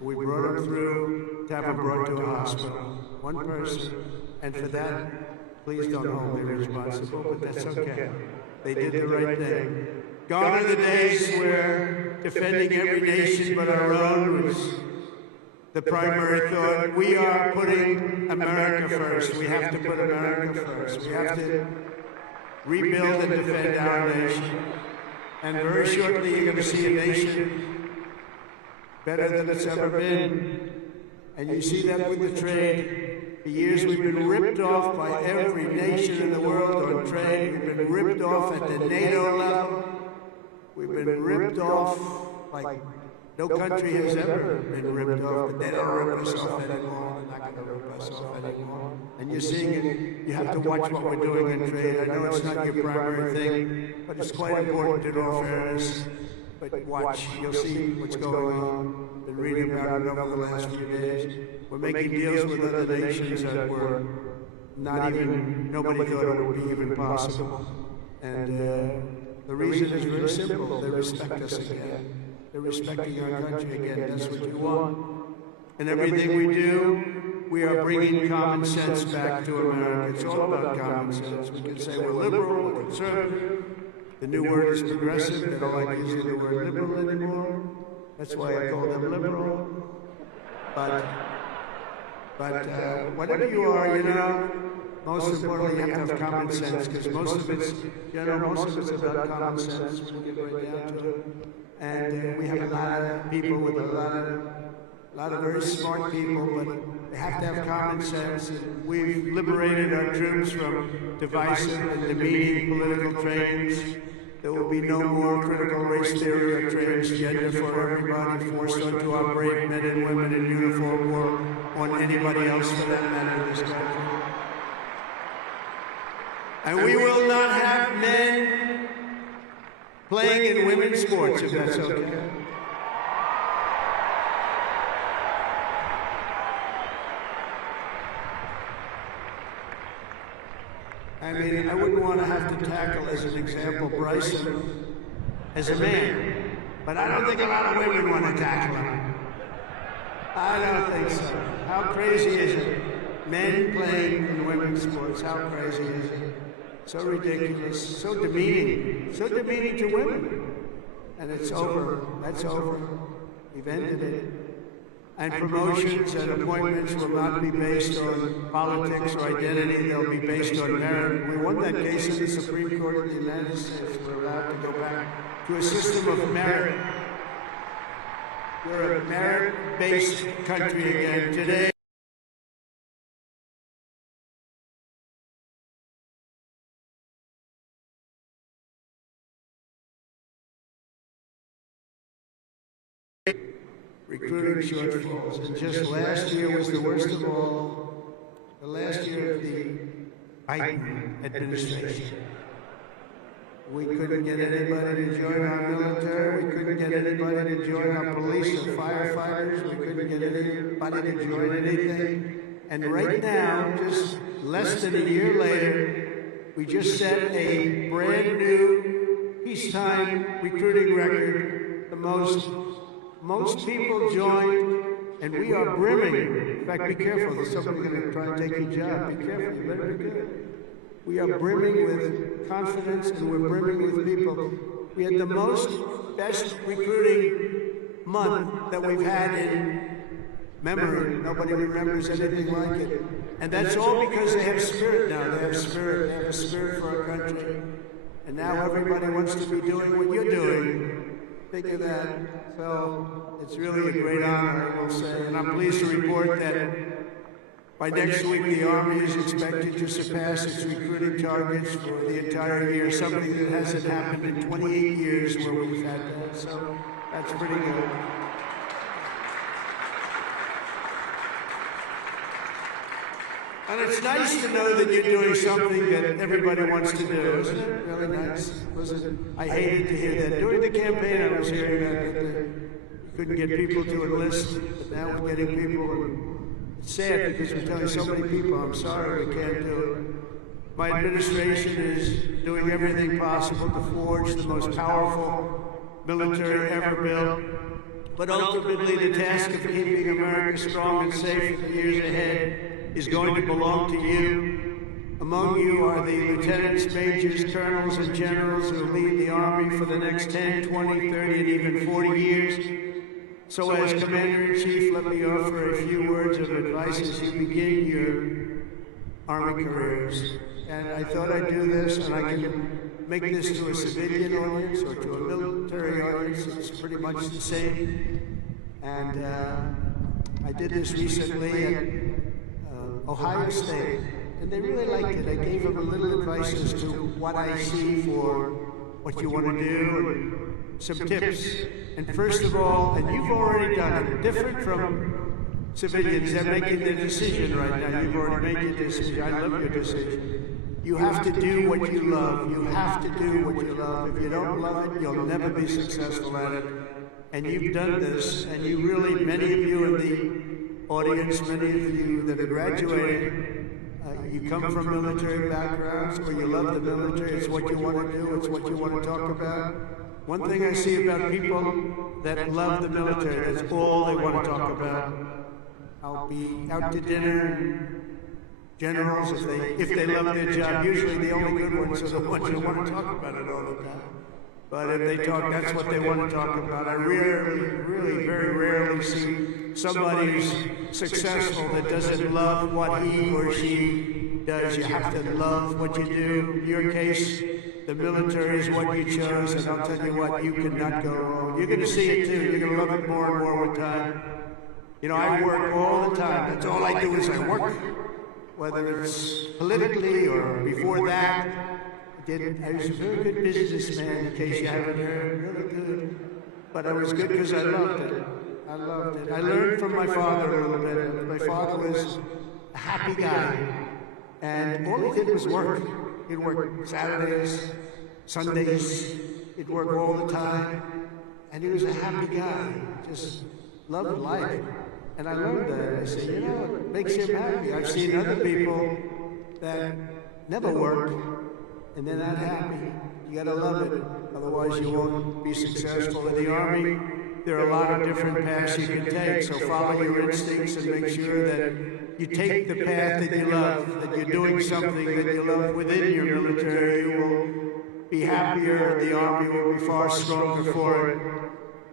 We brought him through to have him brought to a hospital. One person. And for that, please don't hold me responsible, but that's okay. They did the right thing. Gone are the days where defending every nation but our own was the primary thought. We are putting America first. We have to put America first. We have to rebuild and defend our nation. And very shortly you're going to see a nation better than it's ever been. And you see that with the trade. For years we've been ripped off by every nation in the world on trade. We've been ripped off at the NATO level. We've been ripped off like no country has ever been ripped off, but they don't rip us off anymore. They're not going to rip us off anymore. And you're seeing it. You have to watch what we're doing in trade. I know it's not your primary thing, but it's quite important in all fairness. But watch, you'll see what's going on. Been reading about it over the last few days. We're making deals with other nations that were nobody thought it would be even possible. And the reason is very simple. They respect us again. They're respecting our country again. That's what you want. And everything we do, we are bringing common sense back to America. It's all about common sense. We can say we're liberal, we're conservative. The new word is progressive. They don't like using the word liberal anymore. That's why I call them liberal. But whatever you are, you know, most importantly, you have to have common sense, because most of it's about common sense when we get right down to it. And we have a lot of people with a lot of very smart people, but they have to have common sense. And we've liberated our troops from divisive and demeaning political trains. There will be no more critical race theory or transgender for everybody forced onto our brave men and women in uniform or on anybody else for that matter in this country. And we will not have men playing in women's sports, if that's okay. I mean, I wouldn't want to have to tackle, as an example, Bryson as a man. But I don't think a lot of women want to tackle him. I don't think so. How crazy is it? Men playing in women's sports, how crazy is it? So ridiculous, so demeaning to women. And it's over. That's over. We've ended it. And promotions and appointments will not be based on politics or identity. They'll be based on merit. We won that case in the Supreme Court of the United States. We're allowed to go back to a system of merit. We're a merit-based country again today. Recruiting shortfalls, and just last year was the worst of all, the last year of the Biden administration. We couldn't get anybody to join our military, we couldn't get anybody to join our police or firefighters, we couldn't get anybody to join anything. And right now, just less than a year later, we just set a brand new peacetime recruiting record, the most people joined, and we are brimming. In fact, be careful, there's somebody going to try and take your job. Be careful, you better be good. We are brimming with confidence, and we're brimming with people. We had the best recruiting month that we've had in memory. Nobody remembers anything like it. And that's all because they have spirit now. They have spirit. They have a spirit for our country. And now everybody wants to be doing what you're doing. Think of that. So it's really a great honor, I will say. And I'm pleased to report that by next week, the Army is expected to surpass its recruiting targets for the entire year, something that hasn't happened in 28 years where we've had that. So that's pretty good. And it's nice to know that you're doing something that everybody wants to do, isn't it? Really nice. I hated to hear that. During the campaign, I was hearing that you couldn't get people to enlist, but now we're getting people. It's sad because we're telling so many people, I'm sorry, we can't do it. My administration is doing everything possible to forge the most powerful military ever built. But ultimately, the task of keeping America strong and safe in the years ahead is going to belong to you. Among you are the lieutenants, majors, colonels, and generals who lead the Army for the next 10, 20, 30, and even 40 years. So as Commander-in-Chief, let me offer a few words of advice as you begin your Army careers. And I thought I'd do this, and I can make this to a civilian audience or to a military audience. It's pretty much the same. And I did this recently at Ohio State, and they really liked it. I gave them a little advice as to what I see for what you want to do, and some tips. And first of all, and you've already done it, different from civilians, they're making their decision right now. You've already made your decision. I love your decision. You have to do what you love. You have to do what you love. If you don't love it, you'll never be successful at it. And you've done this, and you really, many of you in the audience, many of you that are graduating, you come from military backgrounds, or you love the military, it's what you want to do, it's what you want to talk about. One thing I see about people that love the military, that's all they want to talk about. I'll be out to dinner, and generals, if they love their job, usually the only good ones are the ones who want to talk about it all the time. But if they talk, that's what they want to talk about. I really, very rarely see somebody who's successful that doesn't love what he or she does. You have to love what you do. In your case, the military is what you chose, and I'll tell you what, you cannot go wrong. You're going to see it too. You're going to love it more and more with time. You know, I work all the time. That's all I do is I work. Whether it's politically or before that, I was a very good businessman, in case you haven't heard, really good. But I was good because I loved it. I loved it. I learned from my father a little bit. My father was a happy guy, and all he did was work. He'd work Saturdays, Sundays, he'd work all the time, and he was a happy guy, just loved life. And I learned that. I said, you know, it makes him happy. I've seen other people that never work, and they're not happy. You gotta love it, otherwise you won't be successful. In the Army, there are a lot of different paths you can take, so follow your instincts and make sure that you take the path that you love, that you're doing something that you love within your military. You will be happier, the Army will be far stronger for it.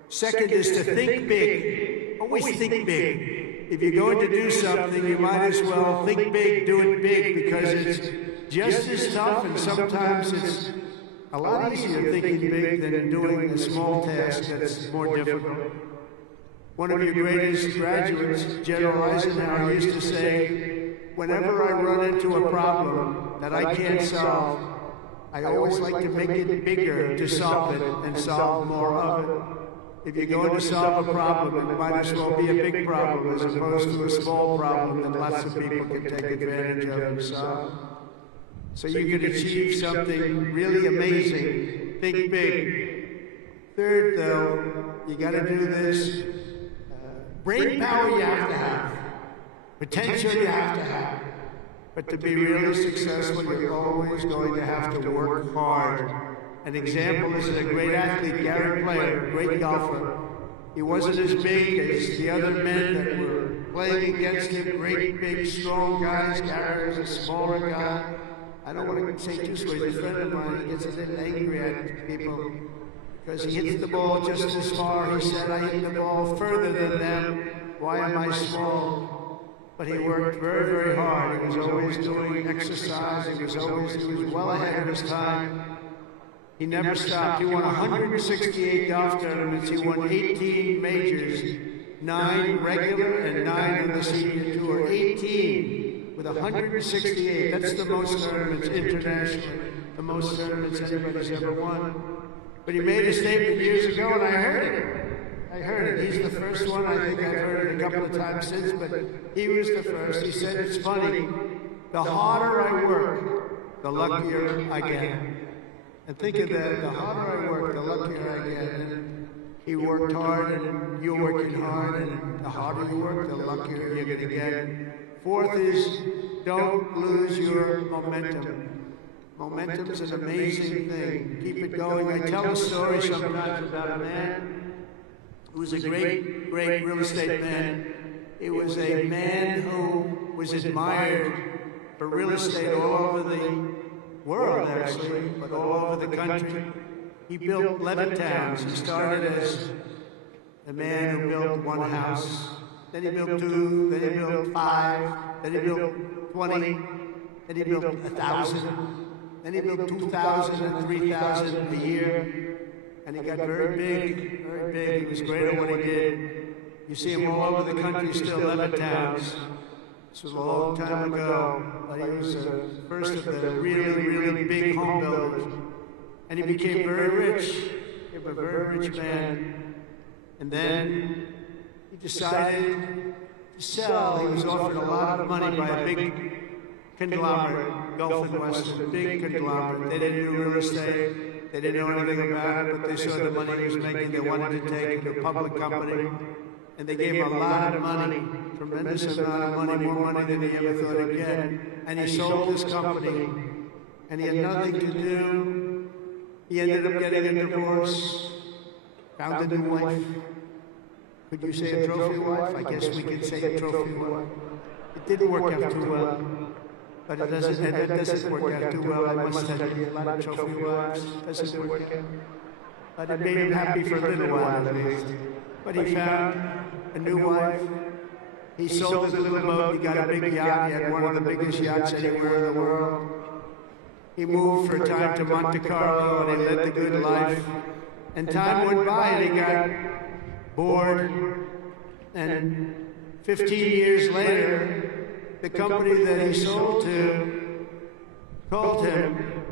Second is to think big. always think big. If you're going to do something, you might as well think big, do it big, because it's just as tough, and sometimes it's a lot easier thinking big than doing a small task that's more difficult. One of your greatest graduates, General Eisenhower, used to say, whenever I run into a problem that I can't solve, I always like to make it bigger to solve it and solve more of it. If you're going to solve a problem, it might as well be a big problem as opposed to a small problem that lots of people can take advantage of and solve. So you can achieve something really amazing. Think big. Third, though, you got to do this. Brain power you have to have. Potential you have to have. But to be really successful, you're always going to have to work hard. An example is a great athlete, Gary Player, great golfer. He wasn't as big as the other men that were playing against him, great, big, strong guys. Gary was a smaller guy. I don't want to say too sweet. He's a friend of mine. He gets a little angry at people because he hits the ball just as far. He said, I hit the ball further than them. Why am I small? But he worked very, very hard. He was always doing exercise. He was well ahead of his time. He never stopped. He won 168 golf tournaments. He won 18 majors, 9 regular and 9 on the senior tour. 18 with 168. That's the most tournaments internationally, the most tournaments anybody's ever won. But he made a statement years ago, and I heard it. He's the first one. I think I've heard it a couple of times since, but he was the first. He said, it's funny, the harder I work, the luckier I get. And think of that, the harder I work, the luckier I get. And he worked hard, and you're working hard, and the harder you work, the luckier you're going to get. Fourth is, don't lose your momentum. Momentum is an amazing thing. Keep it going. I tell a story sometimes about a man who was a great, great real estate man. It was a man who was admired for real estate all over the world, actually, but all over the country. He built 11 towns. He started as a man who built one house. Then he built 2, then he built 5, then he built 20, then he built 1,000. Then he built 2,000 and 3,000 a year, and he got very big, very big. He was great at what he did. You see him all over the country, still 11 towns. This was a long time ago, but he was the first of the really, really big home builders. And he became very rich. He became a very rich man. And then he decided to sell. He was offered a lot of money by a big conglomerate, Gulf and Western, big conglomerate. They didn't do real estate. They didn't know anything about it, but they saw the money he was making. They wanted to take it to a public company. And they gave him a lot of money, tremendous amount of money, more money than he ever thought he'd get. And he sold his company, and he had nothing to do. He ended up getting a divorce, found a new wife. Could you say a trophy wife? I guess we could say a trophy wife. It didn't work out too well. But it doesn't work out too well, I must tell you. A lot of trophy wives, doesn't work out. But it made him happy for a little while at least. But he found a new wife. He sold his little boat. He got a big yacht. He had one of the biggest yachts anywhere in the world. He moved for a time to Monte Carlo, and he led the good life. And time went by, and he got bored. And 15 years later, the company that he sold to called him,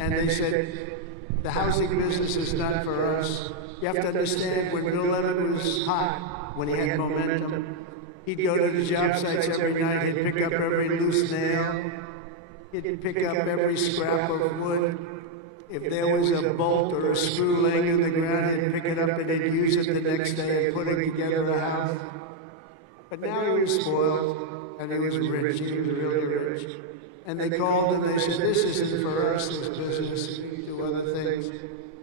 and they said, the housing business is not for us. You have to understand, when Bill Levitt was hot, when he had momentum, he'd go to the job sites every night. He'd pick up every loose nail. He'd pick up every scrap of wood. If there was a bolt or a screw laying on the ground, he'd pick it up and he'd use it the next day and put it together a house. But now he was spoiled, and he was rich. He was really rich. And they called and they said, this isn't for us, this business. We do other things.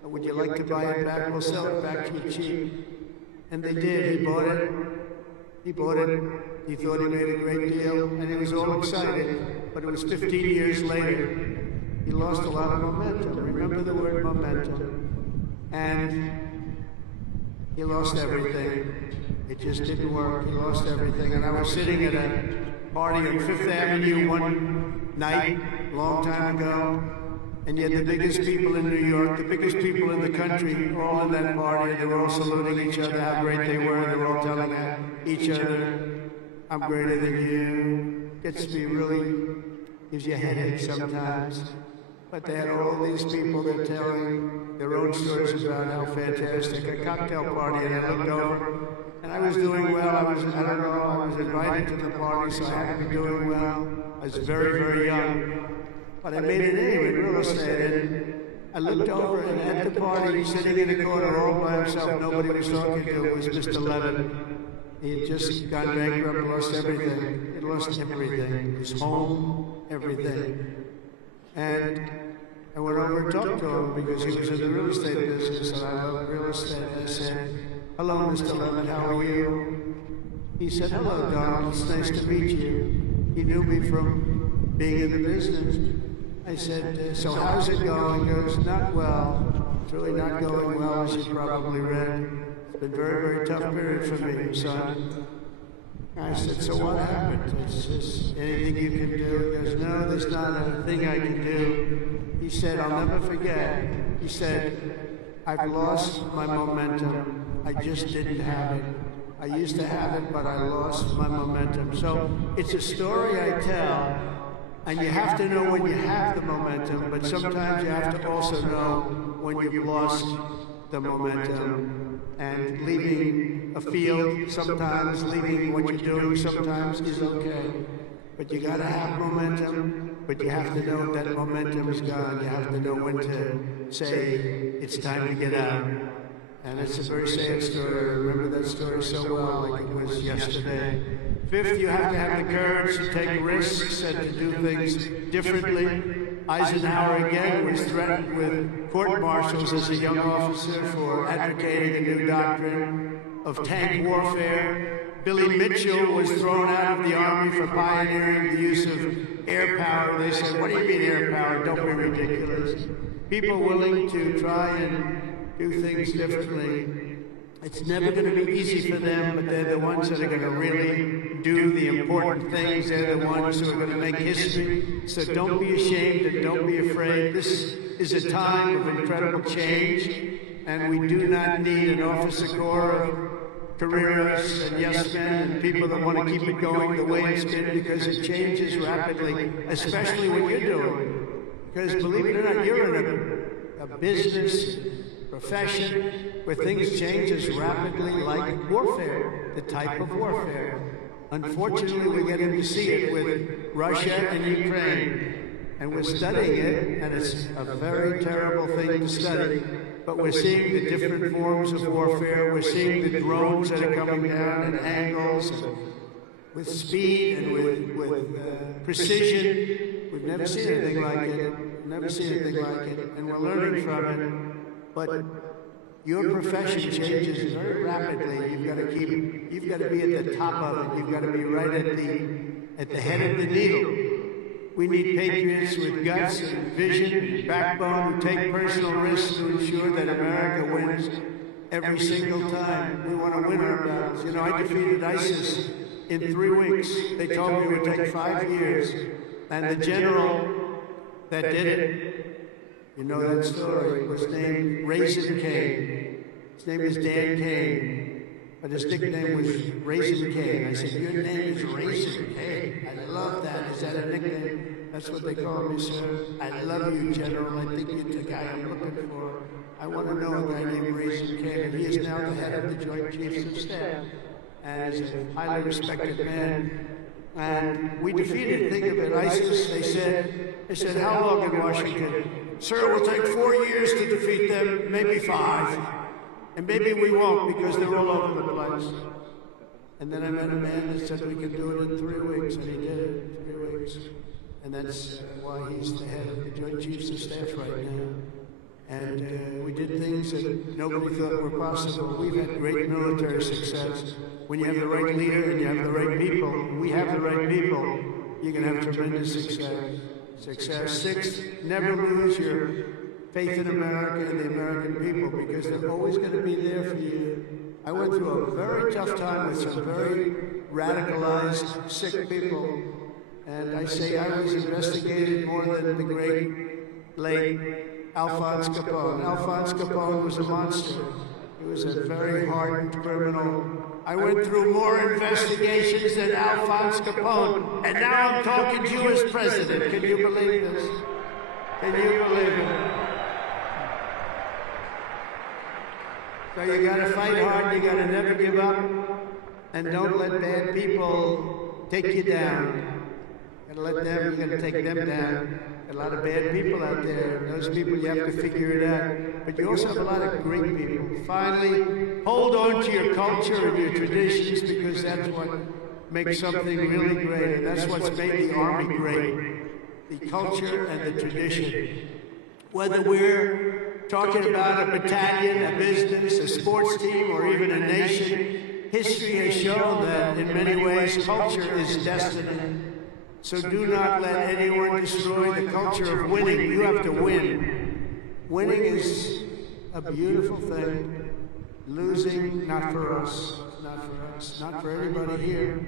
Would you like to buy it back? We'll sell it back to you cheap. And they did. He bought it. He bought it. He thought he made a great deal, and he was all excited. But it was 15 years later. He lost a lot of momentum. Remember the word momentum. And he lost everything. It just didn't work. He lost everything. And I was sitting at a party on Fifth Avenue one night, a long time ago, and yet the biggest people in New York, the biggest people in the country, were all in that party. They were all saluting each other, how great they were. They were all telling each other, I'm greater than you. Gets me really, gives you a headache sometimes. But they had all these people that are telling their own stories about how fantastic a cocktail party, and I looked over, and I was doing well. I was invited to the party, so I had to be doing well. I was very, very young. But I made a name in real estate, and I looked over, and at the party, sitting in the corner all by himself, nobody was talking to, was Mr. Levin. He had just gone bankrupt, lost everything. He lost everything. His home, everything. And I went over and talked to him because he was in the real estate business, and I love real estate. I said, hello, Mr. Levin, how are you? He said, hello, Donald, it's nice to meet you. He knew me from being in the business. I said, so how's it going? He goes, not well. It's really not going well, as you probably read. It's been a very, very tough period for me, son. I said, so what happened? Is this anything you can do? He goes, no, there's not a thing I can do. He said, I'll never forget. He said, I've lost my momentum. I just didn't have it. I used to have it, but I lost my momentum. So it's a story I tell, and you have to know when you have the momentum, but sometimes you have to also know when you've lost the momentum. And leaving a field sometimes, leaving what you're doing sometimes is okay. But you gotta have momentum, but you have to know that momentum is gone. You have to know when to say, it's time to get out. And it's a very sad story. I remember that story so well, like it was yesterday. Fifth, you have to have the courage to take risks and to do things differently. Eisenhower again was threatened with court-martials as a young officer for advocating a new doctrine of tank warfare. Billy Mitchell was thrown out of the Army for pioneering the use of air power. They said, what do you mean air power? Don't be ridiculous. People willing to try and do things differently. It's never going to be easy for them, but they're the ones that are going to really do the important things. They're the ones who are going to make history. So don't be ashamed and don't be afraid. This is a time of incredible change, and we do not need an officer corps of careerists and yes men and people that want to keep it going the way it's been, because it changes rapidly, especially what you're doing. Because believe it or not, you're in a business profession where things change as rapidly like warfare, the type of warfare. Unfortunately, we're getting to see it with Russia and Ukraine, and we're studying it, and it's a very terrible thing to study, but we're seeing the different forms of warfare. We're seeing the drones that are coming down at angles, and with speed and with precision. We've never seen anything like it. Never seen anything like it, and we're learning from it. But your profession changes very rapidly. You've got to be at the top of it. You've got to be right at the head of the needle. We need patriots with guts and vision and backbone who take personal risks to ensure that America wins every single time. We want to win our battles. You know, I defeated ISIS in 3 weeks. They told me it would take 5 years. And the general that did it, you know that story, was named Raisin Cane. His name is Dan Cane, but his nickname was Raisin Cane. I said, your name is Raisin Cane. I love that. Is that a nickname? That's what they call me, sir. I love you, General. I think you're the guy I'm looking for. I want to know a guy named Raisin Cane, and he is now the head of the Joint Chiefs of Staff, and is a highly respected man. And we defeated, think of it, ISIS. They said, how long in Washington? Sir, it will take 4 years to defeat them, maybe 5. And maybe we won't, because they're all over the place. And then I met a man that said we could do it in 3 weeks, and he did it in 3 weeks. And that's why he's the head of the Joint Chiefs of Staff right now. And we did things that nobody thought were possible. We've had great military success. When you have the right leader and you have the right people, we have the right people, you can have tremendous success. Sixth, never lose your faith in America and the American people, because they're always going to be there for you. I went through a very tough time with some very radicalized, sick people. And I say I was investigated more than the great, late Alphonse Capone. Alphonse Capone was a monster. He was a very hardened criminal. I went through more investigations than Alphonse Capone, and now I'm talking to you as president. Can you believe this? Can you believe it? So you gotta fight hard, you gotta never give up, and don't let bad people take you down. You gotta let them, you gotta take them down. A lot of bad people out there, and those people you have to figure it out. But you also have a lot of great people. Finally, hold on to your culture and your traditions, because that's what makes something really great, and that's what's made the Army great. The culture and the tradition. Whether we're talking about a battalion, a business, a sports team, or even a nation, history has shown that in many ways culture is destiny. So do not let anyone destroy the culture of winning. You have to win. Winning is a beautiful thing. Losing, not for us, not for us, not for everybody here.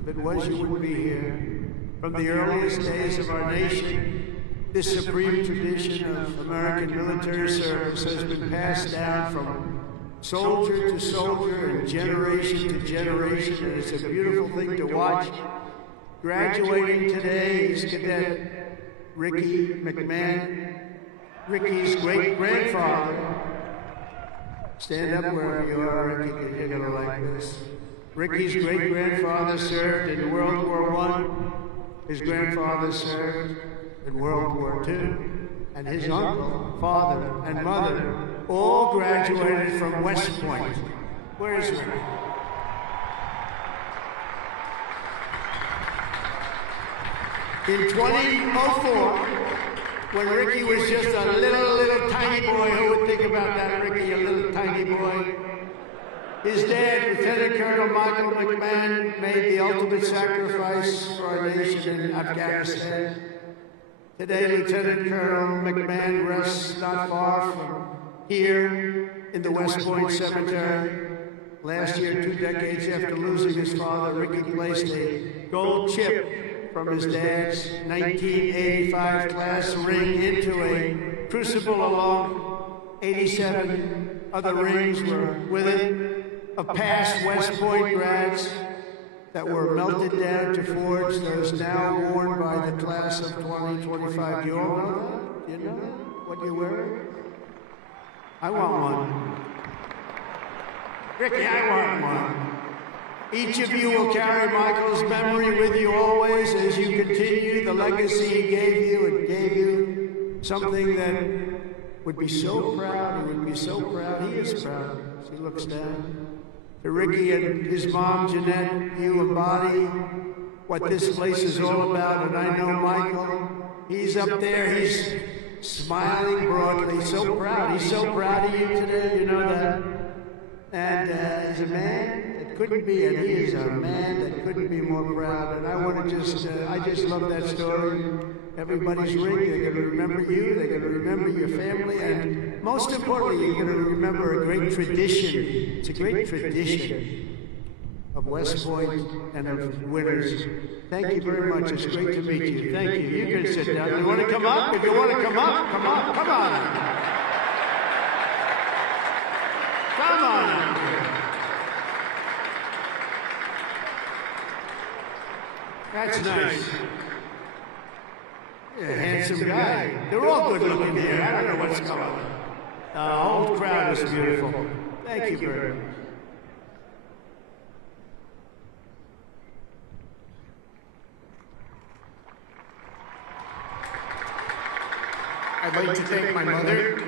If it was, you wouldn't be here. From the earliest days of our nation, this supreme tradition of American military service has been passed down from soldier to soldier and generation to generation, and it's a beautiful thing to watch. Graduating today is Cadet Ricky McMahon, Ricky's great-grandfather. Stand up wherever you are, Ricky, because you're going to like this. Ricky's great-grandfather served in World War I. His grandfather served in World War II. And his uncle, father, and mother all graduated from West Point. Where is Ricky? In 2004, when Ricky was just a little tiny boy, who would think about that, Ricky, a little tiny boy? His dad, Lieutenant Colonel Michael McMahon, made the ultimate sacrifice for our nation in Afghanistan. Today, Lieutenant Colonel McMahon rests not far from here in the West Point Cemetery. Last year, 2 decades after losing his father, Ricky placed a gold chip from his dad's 1985 class ring into a crucible along 87 other rings were with it of past West Point grads that were melted down to forge those now worn by the class of 2025. Do you all know that? Do you know that? What you wear? I want one. Ricky, I want one. Each of you will carry Michael's memory with you always as you continue the legacy he gave you, and gave you something that would be so proud. He would be so proud. He is proud. As he looks down. To Ricky and his mom, Jeanette, you embody what this place is all about. And I know Michael, he's up there, he's smiling broadly, so proud. He's so proud of you today, you know that. And he's a man that couldn't be, and he is a man that couldn't be more proud. And I want to I just love that story. Everybody's ring, they're going to remember you, they're going to remember your family, and most importantly, you're going to remember a great tradition. It's a great tradition of West Point and of winners. Thank you very much. It's great to meet you. Thank you. You can sit down. You want to come up? If you want to come up, come on, come on. Come on. That's nice. Yeah, handsome guy. They're all good looking here. I don't know what's going on. The whole crowd is beautiful. Thank you very much. I'd like to thank my mother.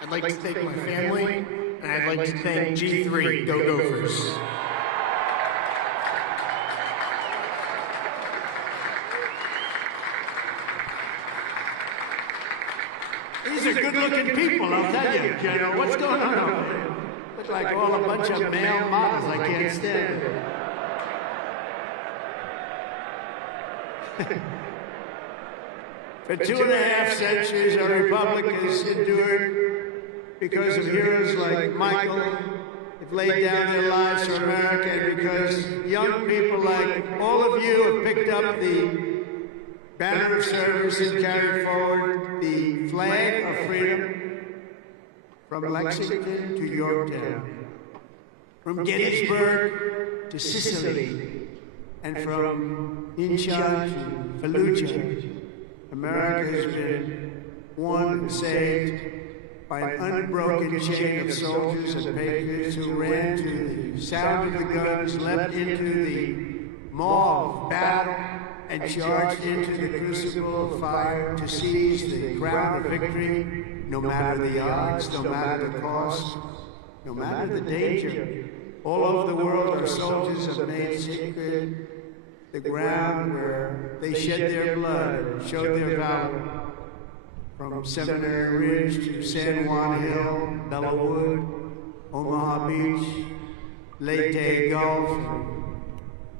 I'd like to thank my family. And I'd like to thank G3, Go Gophers. These are good-looking people, I'll tell you, General. What's going on over there? Look like all a bunch of male models. I can't stand it. For 2.5 centuries, our republic has endured because of heroes like Michael. If who've laid down their lives for America, and because young people like all of you have picked up the banner of service and carried forward the flag of freedom from Lexington to Yorktown, from Gettysburg to Sicily, and from Incheon to Fallujah. America has been won and saved by an unbroken chain of soldiers and patriots who ran to the sound of the guns, leapt into the maw of battle, and charged into the crucible of fire to seize the crown of victory, no matter the odds, no matter the cost, no matter the danger. All over the world, our soldiers have made sacred the ground where they shed their blood, showed their valor. From Seminary Ridge to San Juan Hill, Bellawood, Omaha Beach, Leyte Gulf,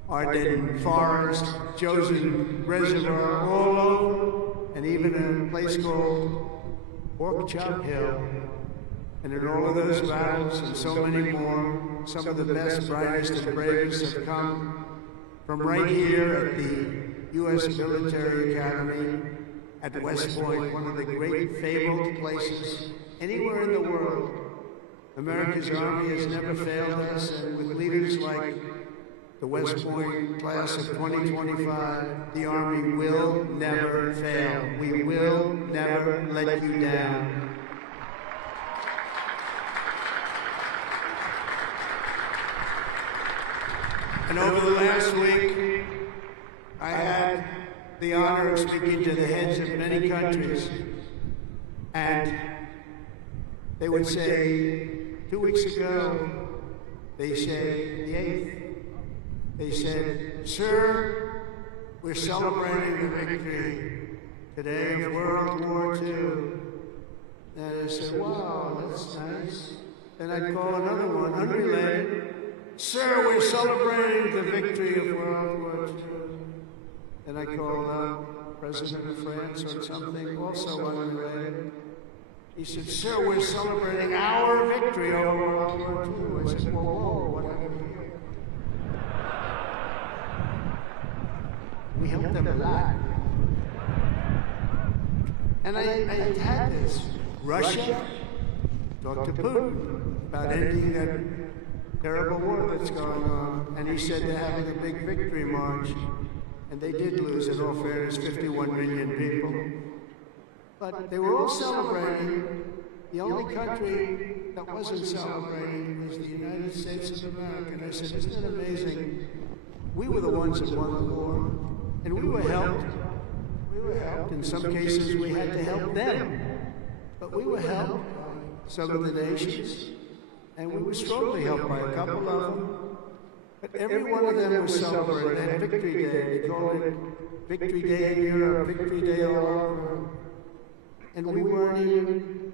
Ardennes Forest, Chosen Reservoir, all over, and even a place called Pork Chop Hill. And in all of those battles and so many more, some of the best, brightest, and bravest have come from right here at the U.S. Military Academy at West Point, one of the great fabled places anywhere in the world. America's Army has never failed us, and with leaders like the West Point class of 2025, the Army will never fail. We will never let you down. And over the last week, I had the honor of speaking to the heads of many countries, and they would say, 2 weeks ago, they said, the 8th, they said, "Sir, we're celebrating the victory today of World War II." And I said, "Wow, that's nice." And I'd call another one, unrelated, "Sir, we're celebrating the victory of World War II." And I called out President of France or something, also unrelated. He said, "Sir, we're celebrating our victory over World War II." I said, "Whoa, what happened here?" We helped them a lot. And I had this. Russia talked to Putin about ending that terrible war that's going on. And he said they're having a big victory march. And they did lose, in all fairness, 51 million people. But they were all celebrating. The only country that wasn't celebrating was the United States of America. And I said, "Isn't it amazing? We were the ones that won the war. And we were helped. We were helped. In some cases, we had to help them. But we were helped by some of the nations. And we were strongly helped by a couple of them. But every one of them was celebrating. They had Victory Day. They called it Victory Day in Europe, Victory Day all over. And we weren't even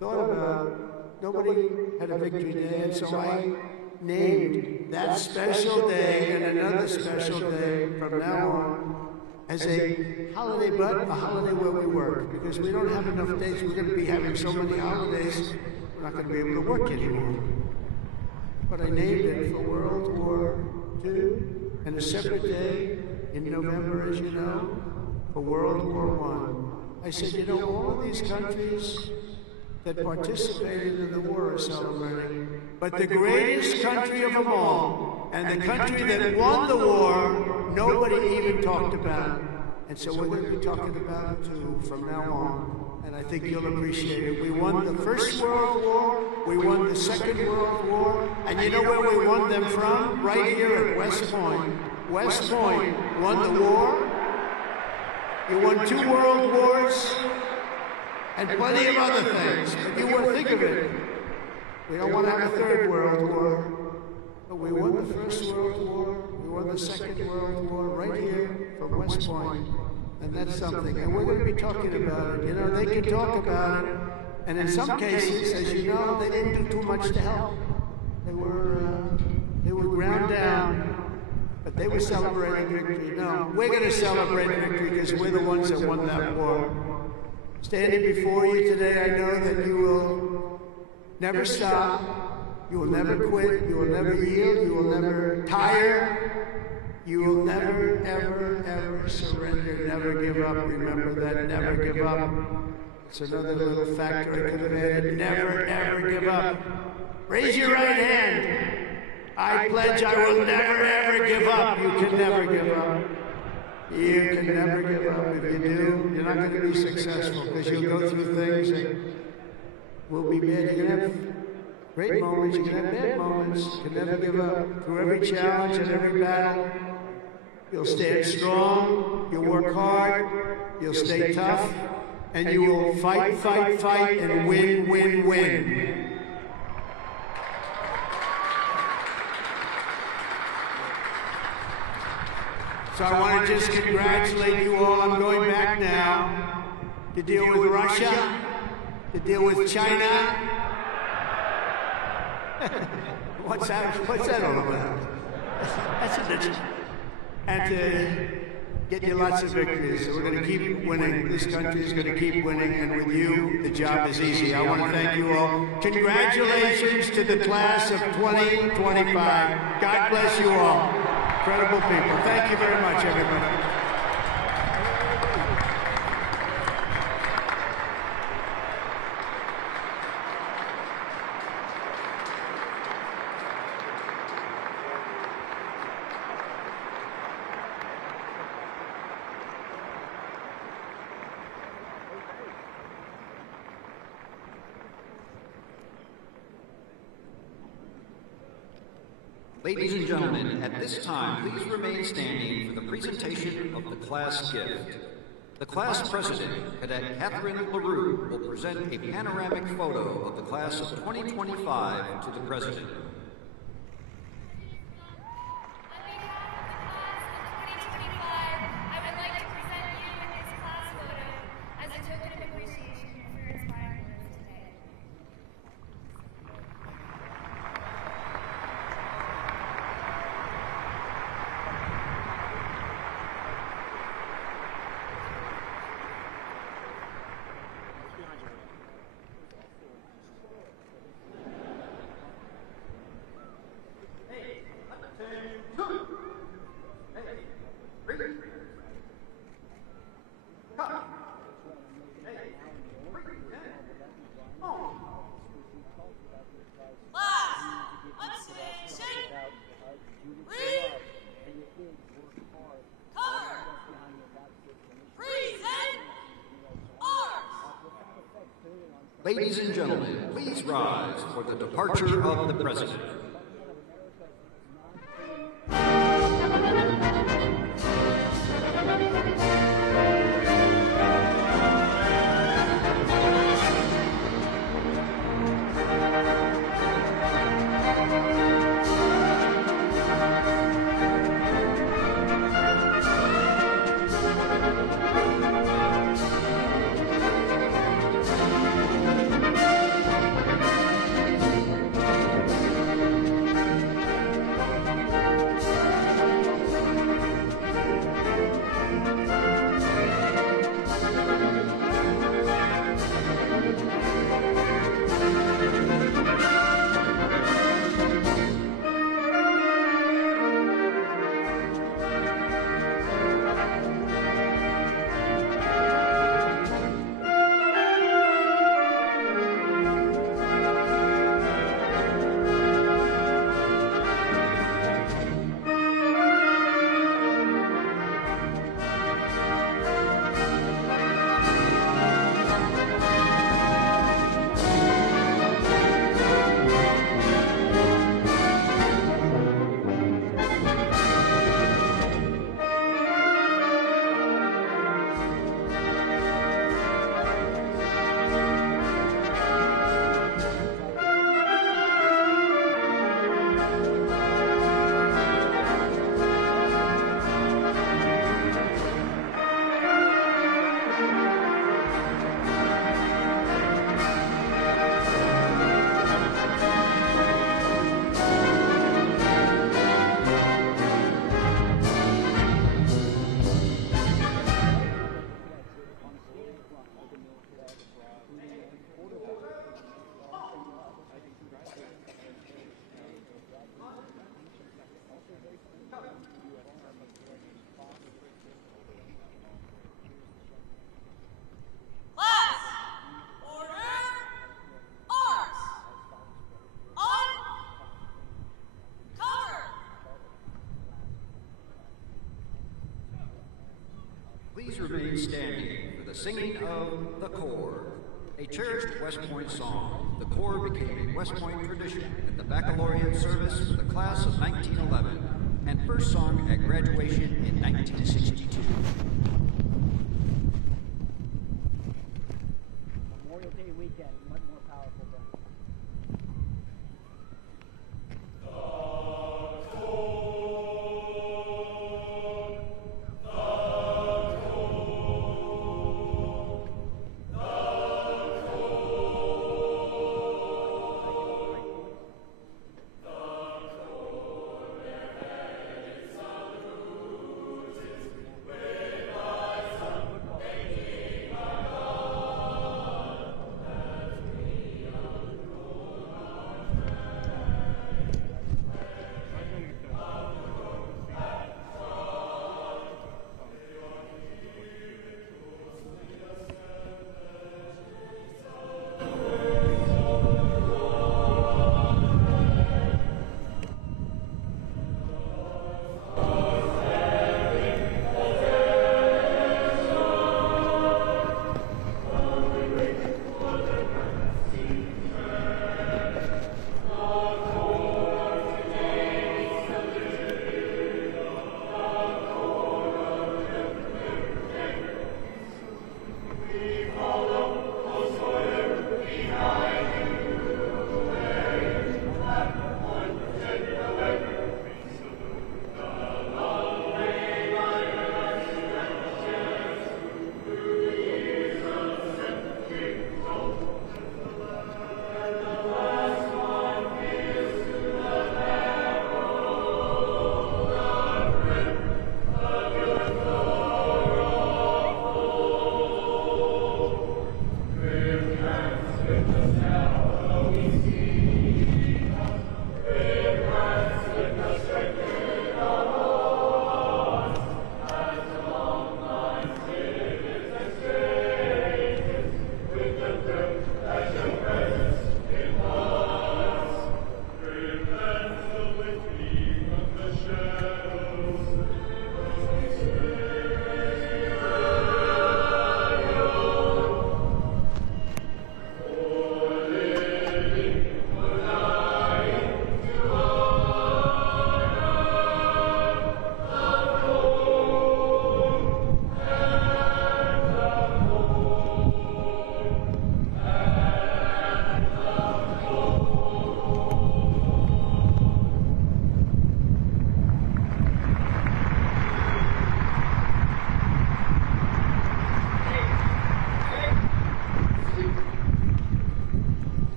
thought about. Nobody had a Victory Day. And so I named that special day and another special day from now on as a holiday, but a holiday where we work. Because we don't have enough days. We're going to be having so many holidays, we're not going to be able to work anymore. But I named it for World War II, and a separate day in November, as you know, for World War I. I said, you know, all of these countries that participated in the war are celebrating, but the greatest country of them all, and the country that won the war, nobody even talked about. And so we're going to be talking about it too from now on. And I think you'll appreciate it. We won the First World War, we won the Second World War, and you know where we won them from? Right here at West Point. West Point won the war. You won 2 world wars, and plenty of other things. But you won't think of it. We don't want to have a 3rd World War. But we won the First World War, we won the Second World War right here from West Point. And that's something. And we're going to be talking about it. You know, they can talk about it. And in some cases, as you know, they didn't do too much to help. They were ground down. But they were celebrating victory. No, we're going to celebrate victory because we're the ones that won that war. Standing before you today, I know that you will never stop You will never quit. You will never yield. You will never tire. You will never, ever, ever surrender. Never give up. Remember that. Never give up. It's another little factor I could have added. Never, ever give up. Raise your right hand. I pledge I will never, ever give up. You can never give up. You can never give up. If you do, you're not going to be successful because you'll go through things that will be bad. You're going to have great moments. You're going to have bad moments. You can never give up. Through every challenge and every battle, you'll stand strong. You'll work hard. You'll stay tough. And you will fight, fight, fight, and win, win, win. So I want to just congratulate you all. I'm going back now to deal with Russia, to deal with China. What's that all about? And to get you lots of victories. So we're going to keep winning. This country is going to keep winning, and with you, the job is easy. I want to thank you all. Congratulations to the class of 2025. God bless you all. Incredible people. Thank you very much, everybody. Ladies and gentlemen, at this time, please remain standing for the presentation of the class gift. The class president, Cadet Catherine LaRue, will present a panoramic photo of the class of 2025 to the president. Ladies and gentlemen, please rise for the departure of the president. Class! Order! Arms! On! Cover! Please remain standing for the singing of the Corps, a cherished West Point song. The Corps became a West Point tradition at the baccalaureate service for the class of 1911 and first sung at graduation in 1962. Memorial Day weekend, much more powerful than.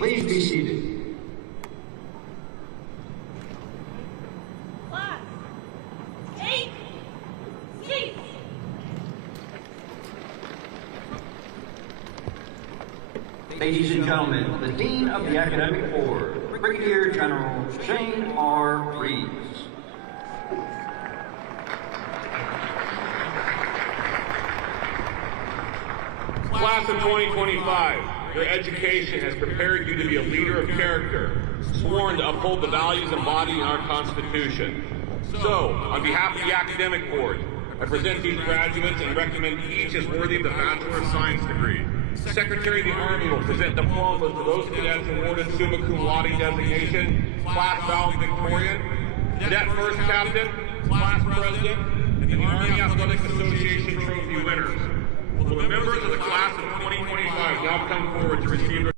Please be seated. Class! Take seats! Ladies and gentlemen, the Dean of the Academic Board, Brigadier General Shane R. Reeves. Class of 2025, your education has prepared you to be a leader of character, sworn to uphold the values embodied in our Constitution. So, on behalf of the Academic Board, I present these graduates and recommend each as worthy of the Bachelor of Science degree. Secretary of the Army will present diplomas to those cadets awarded summa cum laude designation, class valedictorian, cadet first captain, class president, and the Army Athletic Association trophy winners. Will the members of the class of 2025 now come forward to receive their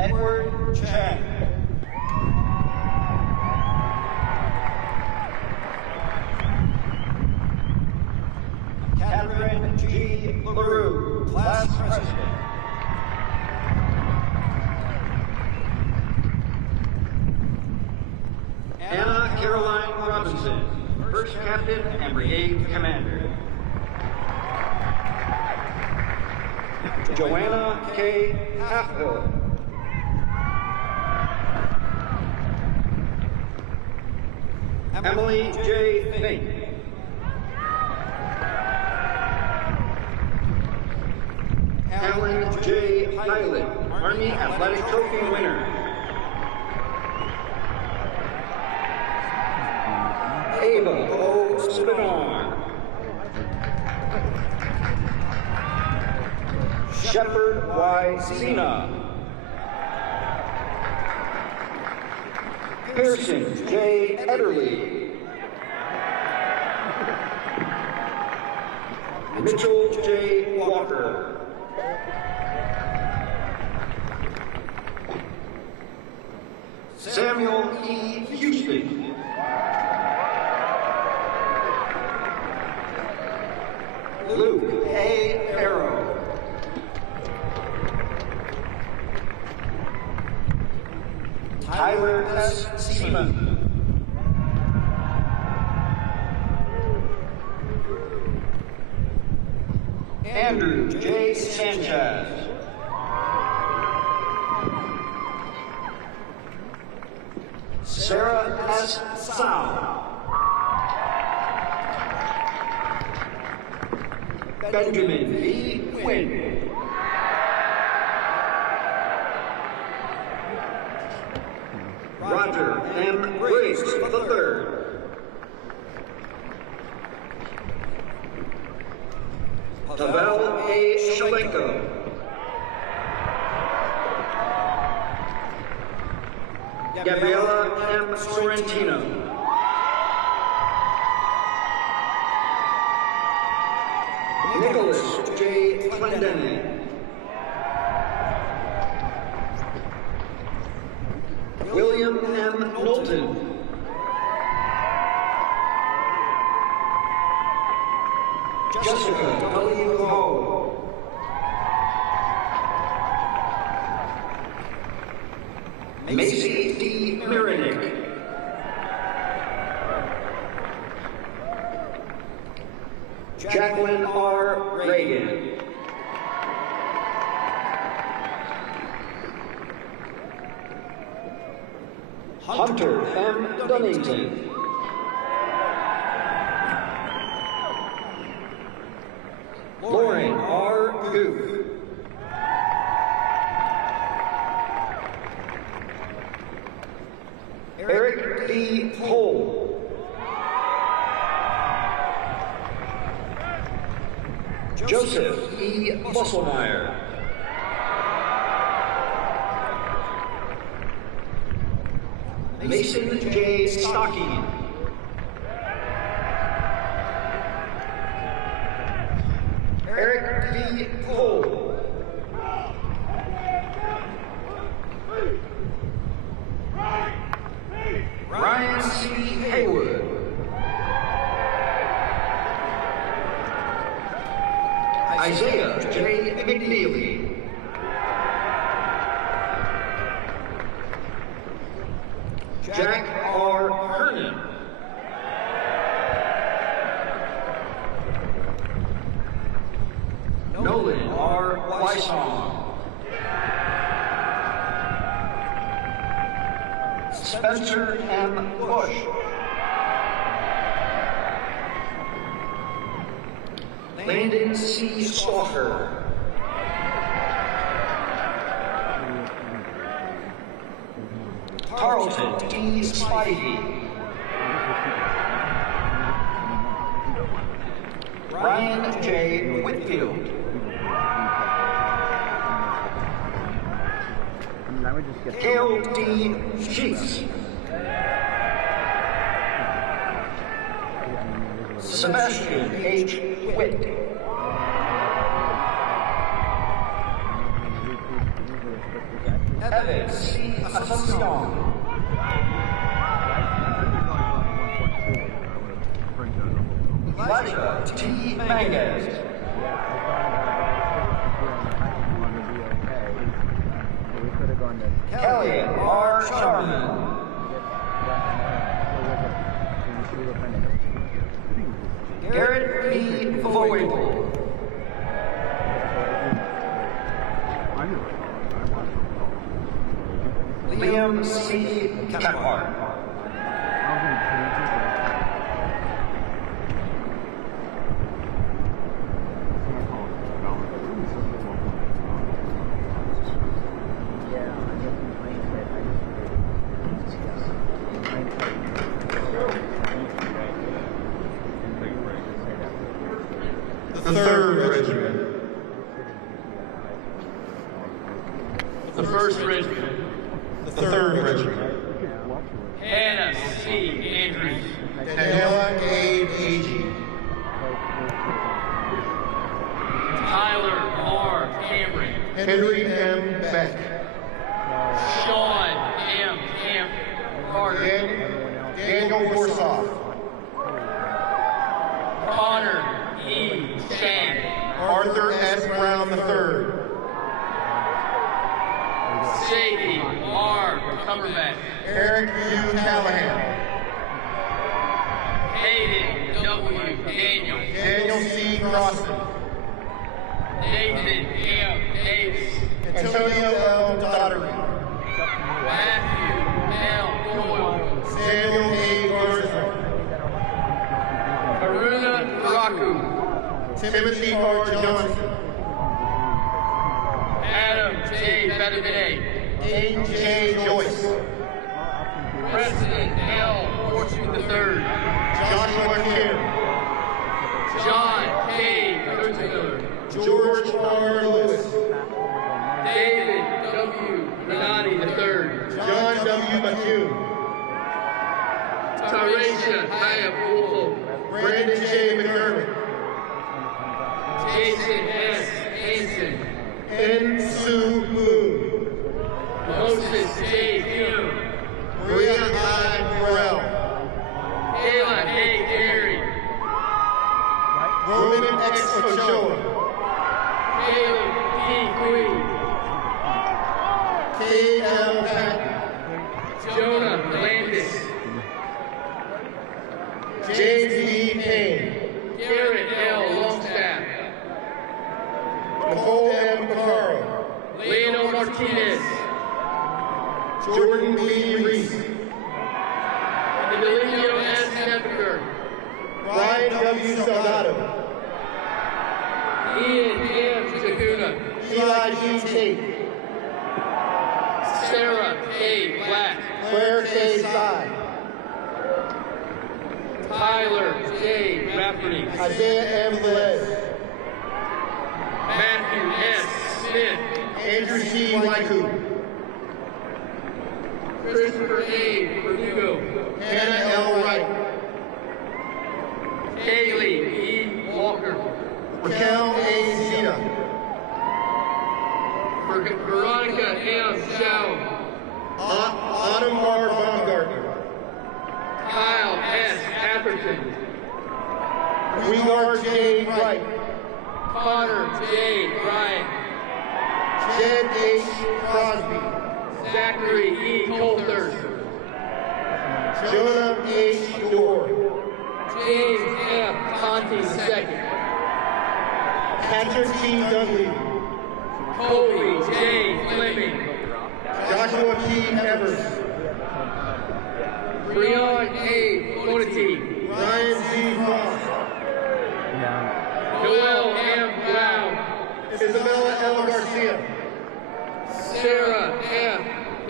Edward Chen. Catherine G. LaRue, Class President. Anna Caroline Robinson, First Captain and Brigade Commander. Joanna K. Halfhill. Emily J. Fink. Alan J. Pilot, Army Athletic Trophy winner. Ava O. Spinar. Shepard Y. Cena. Pearson J. Ederly. Mitchell J. Walker. Samuel E. Houston. Luke A. Farrow. Tyler S. Seaman. Andrew J. Sanchez. Sarah S. Sao. Benjamin V. Quinn. Roger M. Grace III. Pavel A. Shalenko. Gabriela M. Sorrentino. Nicholas J. Clendenin. William M. Knowlton. Jessica W. Ho. Macy D. Mirinick. Jacqueline R. Reagan. Hunter M. Dunnington. Lauren R. Goof. Eric D. Cole. Joseph E. Musselmeyer. Mason J. Stocking. Eric D. Cole. Ryan C. Haywood. Isaiah J. McNeely. Jack R. Hernan. Nolan R. Weissong. Spencer M. Bush. Landon C. Stalker. Carlton D. Spivey. Ryan J. Whitfield. Gail D. Sheets. Sebastian H. Witt. Evan C. Asuncion. Elijah T. Mangas. Kelly R. Sharman. Garrett P. Voigel. Liam C. Caphart. The 3rd Regiment. The 1st Regiment. The 3rd Regiment. Hannah C. Andrews. Daniela A. Agee. Tyler R. Cameron. Henry M. Beck. Sean M. Carter. Daniel Warsaw. Connor E. Chang. Arthur S. Brown III. Sadie R. Cumberbatch. Eric U. Callahan. Hayden W. Daniel. Daniel C. Crossan. Nathan M. Davis. Antonio L. Daughtery. Matthew L. Doyle. Samuel A. Garza. Aruna Raku. Timothy R. Johnson. Adam J. Betabine. A.J. Joyce. President L. Fortune III. Joshua Kim. John K. Kurtzmiller. George R. Lewis. David W. Renati III. John W. McCune. Tarisha Hayab. Brandon J. McDermott. Jason S. Hanson. N. Sue Moon. Moses J. Hume. Maria I. Burrell. Kayla A. Gary. Roman X. Ochoa. Caleb P. Queen. K. L. Patton. Jonah Landis. James E. Payne. Garrett L. Longstaff. Nicole M. Picaro. Leonel Martinez. Jordan B. Reese. Emilio S. Nebeker. Brian W. Salgado. Ian M. Zahuna. Eli G. Tate. Sarah K. Black. Claire K. Sy. Tyler J. Rafferty. Isaiah M. Velez. Matthew S. Smith. Andrew C. Waiku. Christopher A. Verdugo. Hannah L. Wright. Kaylee E. Walker. Raquel A. Zeta. Veronica M. Shao. Autumn R. Baumgartner. Kyle S. Atherton. Uyghur J. Wright. Connor J. Bryant. Jed H. Crosby. Zachary E. Coulter. Jonah H. Dorr. James F. Conti II. Patrick T. Dunley. Colby J. Fleming. Joshua T. Evers. Breon A. Bonati. Ryan Z. Frost. Noel M. Brown. Isabella L. Garcia. Sarah F.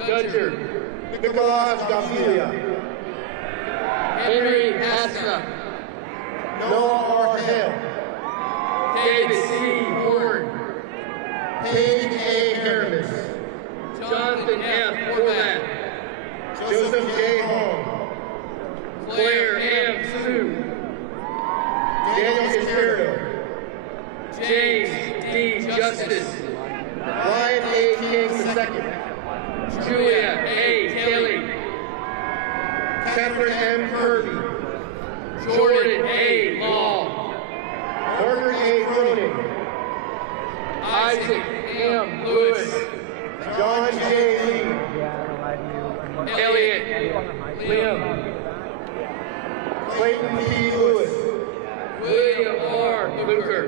Dudger. Nicolas Gavilia. Henry Asna. Noah R. Hale. David C. Horn. Paige A. Haramis. Jonathan F. Horvath. Joseph J. Hall. Claire M. Sue. Daniel Iscario. James D. Justice. Ryan A. King II. Catherine M. Kirby, Jordan A. Law, Margaret A. Cronin, Isaac M. Lewis, John J. Lee, Elliot Liam, Clayton P. Lewis, William R. Luker,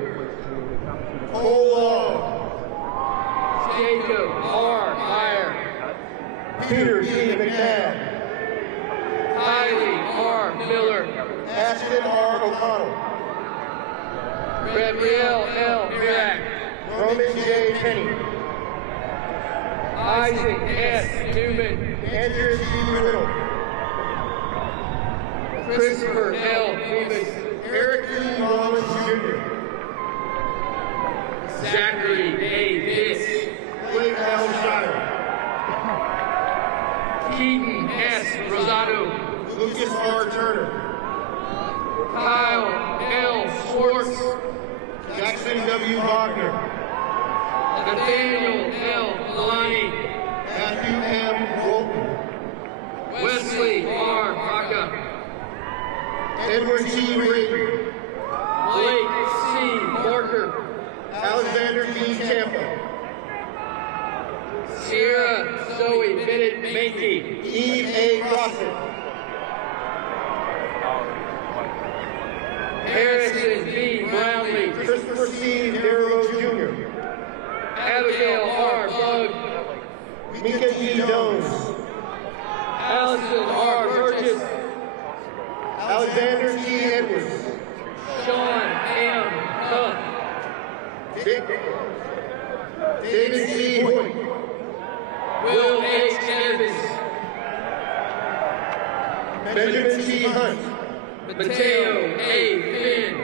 Cole Long, Jacob R. Meyer, Peter C. McNabb, Kylie R. Miller, Ashton R. O'Connell, Gabrielle L. Mirack, Roman J. Penny, Isaac S. Newman, Andrew C. Riddle, Christopher L. Davis, Eric E. Rollins Jr., Zachary A. Viss, Blake L. Shire, Keaton S. Rosado, Lucas R. Turner, Kyle L. Schwartz, Jackson W. Wagner, Nathaniel L. Malani, Matthew M. Walton, Wesley R. Baca, Edward T. Brayton, Blake C. Barker, Alexander D. Tampa, Sierra Zoe Bennett Mankey, Eve A. Crossett, Harrison B. Brownlee, Christopher C. Darrow Jr., Abigail R. Bug, Mika E. Jones, Allison R. Burgess, Alexander T. Edwards, Sean M. Huff, David C. Hoyt, Will H. Evans, Benjamin T. Hunt, Mateo A. Finn,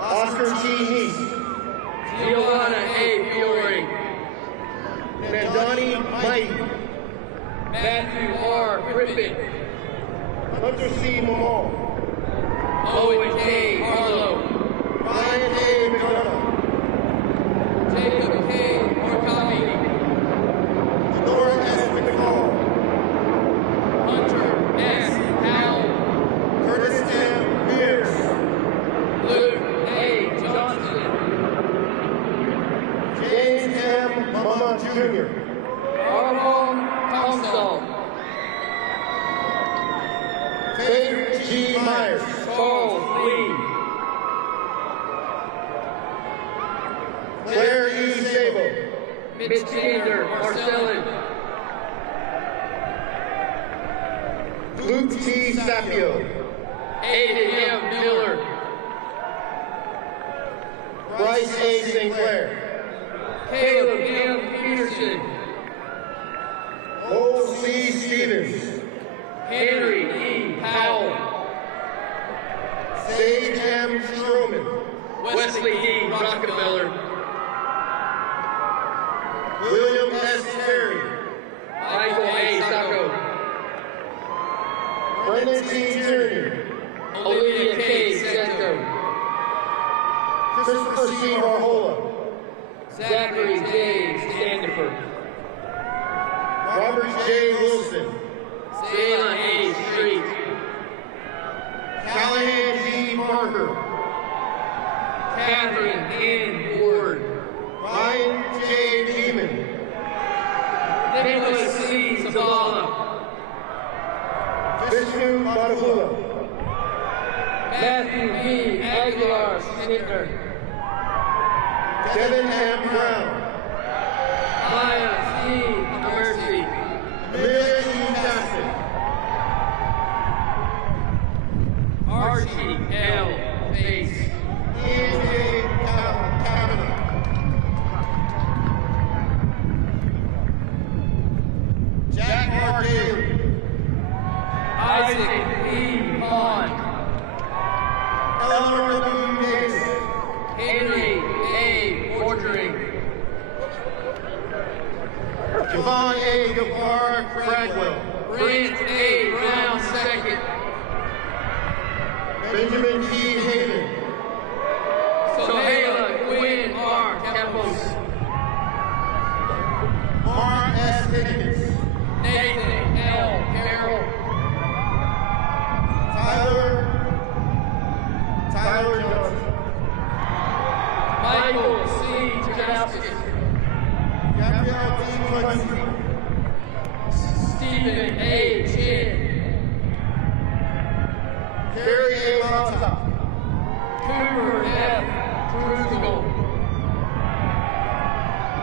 Oscar T. Heath, Giovanna A. Fiore, Mandani Mighty, Matthew R. Griffin, Hunter C. Mamal, Owen K. Harlow, Ryan A. McDonough, Jacob K. Murakami, Laura S. McCall, Hunter S. Howell, Curtis M. Pierce, Luke A. Johnson, James M. Mama Jr., Armand Thompson, Faith G. Myers, Charles Lee, Claire E. Sabo, Mitch Gander Marcellin, Luke T. Sapio, Aiden M. Miller, Bryce A. Sinclair, Caleb M. Peterson, O. C. Stevens, Henry E. Powell, Sage M. Stroman, Wesley D. Rockefeller, William S. Terry, Michael A. Sacco, Brendan T. Tierney, Olivia K. Sento, Christopher C. Varhola, Zachary J. Standifer, Robert J. Wilson, Salem A. Street, Callahan D. Parker, Catherine N. Ward, Ryan J. Beeman, Nicholas C. Zavala, Vishnu Badabula, Matthew B. Aguilar Snicker, Devin M. Brown, Maya C. Mercy, Amelia E. Jackson, Archie L. Bass, Ian J. Kavanaugh, Jack R. Daly, Isaac E. Pond, Eleanor W. Davis, Henry A. Ordering, Javon A. Gavar Cragwell, Brent A. Brown II, Benjamin P. Haven, Sohaila Quinn R. Campos, Mark S. Higgins, Nathan L. Carroll, Krugal.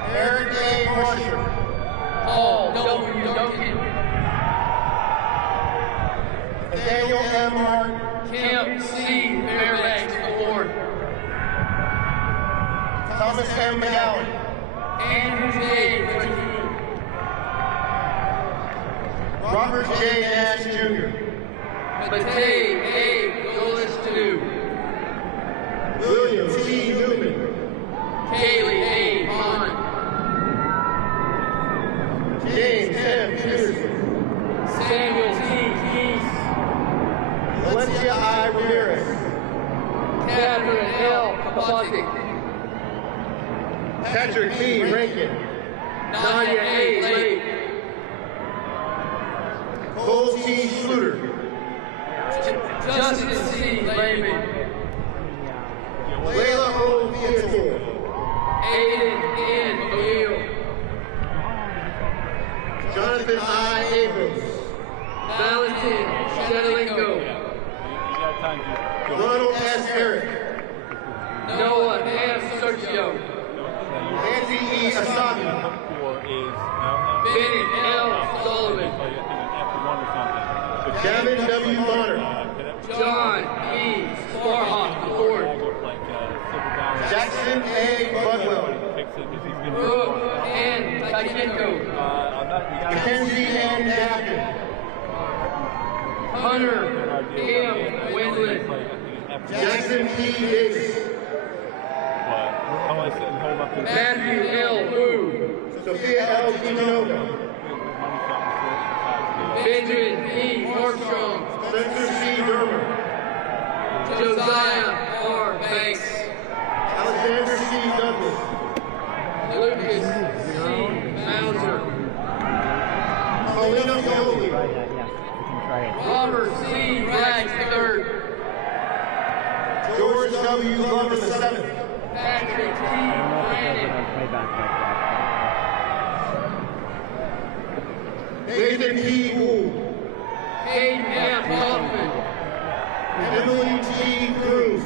Eric A. Marshall. Paul W. Duncan. Nathaniel M. Martin. Kim C. Fairbanks Award. Thomas M. McGowan. Andrew J. Richard. Robert J. Nash Jr. Matei A. Willis II. William T. Newman. Kaylee A. Bond. James M. Peterson. Samuel T. Keys. Valencia I. Ramirez. Catherine L. Kapatik. Patrick B. Rankin. Nadia A. Lake. Cole T. Schluter. Justin C. Lehman. Layla O. Viator. Aiden N. O'Neill. Jonathan I. Abrams. Valentin Shedelenko. Ronald S. Eric. Noah M. Sergio. Nancy E. Asami. Bennett L. Sullivan. Gavin W. Bonner. John E. Sparhawk IV. Jackson A. Budwell. Brooke N. Takinko. Mackenzie N. Daffin. Hunter M. Wendland. Jackson P. Davis. Matthew L. Wu. Sophia L. Quinoga. Benjamin E. Armstrong. Spencer C. Dermer. Josiah R. Banks. Alexander C. Douglas. Lucas C. Mauser. Paulina Foley. Robert C. Rags III. George W. Glover VII. Patrick T. Brandon. Nathan P. Wool. Hayden F. Hoffman. Emily T. Cruz.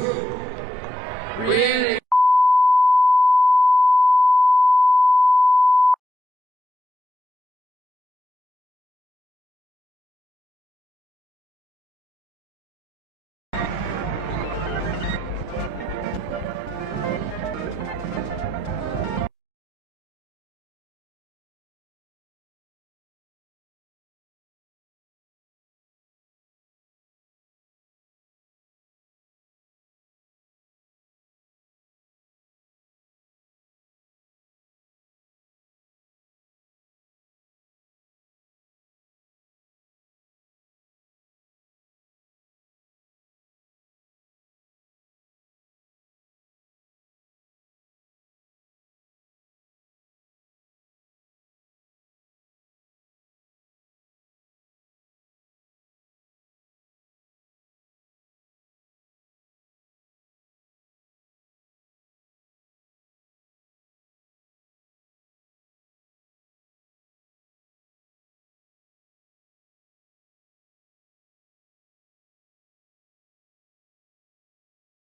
Rhiannon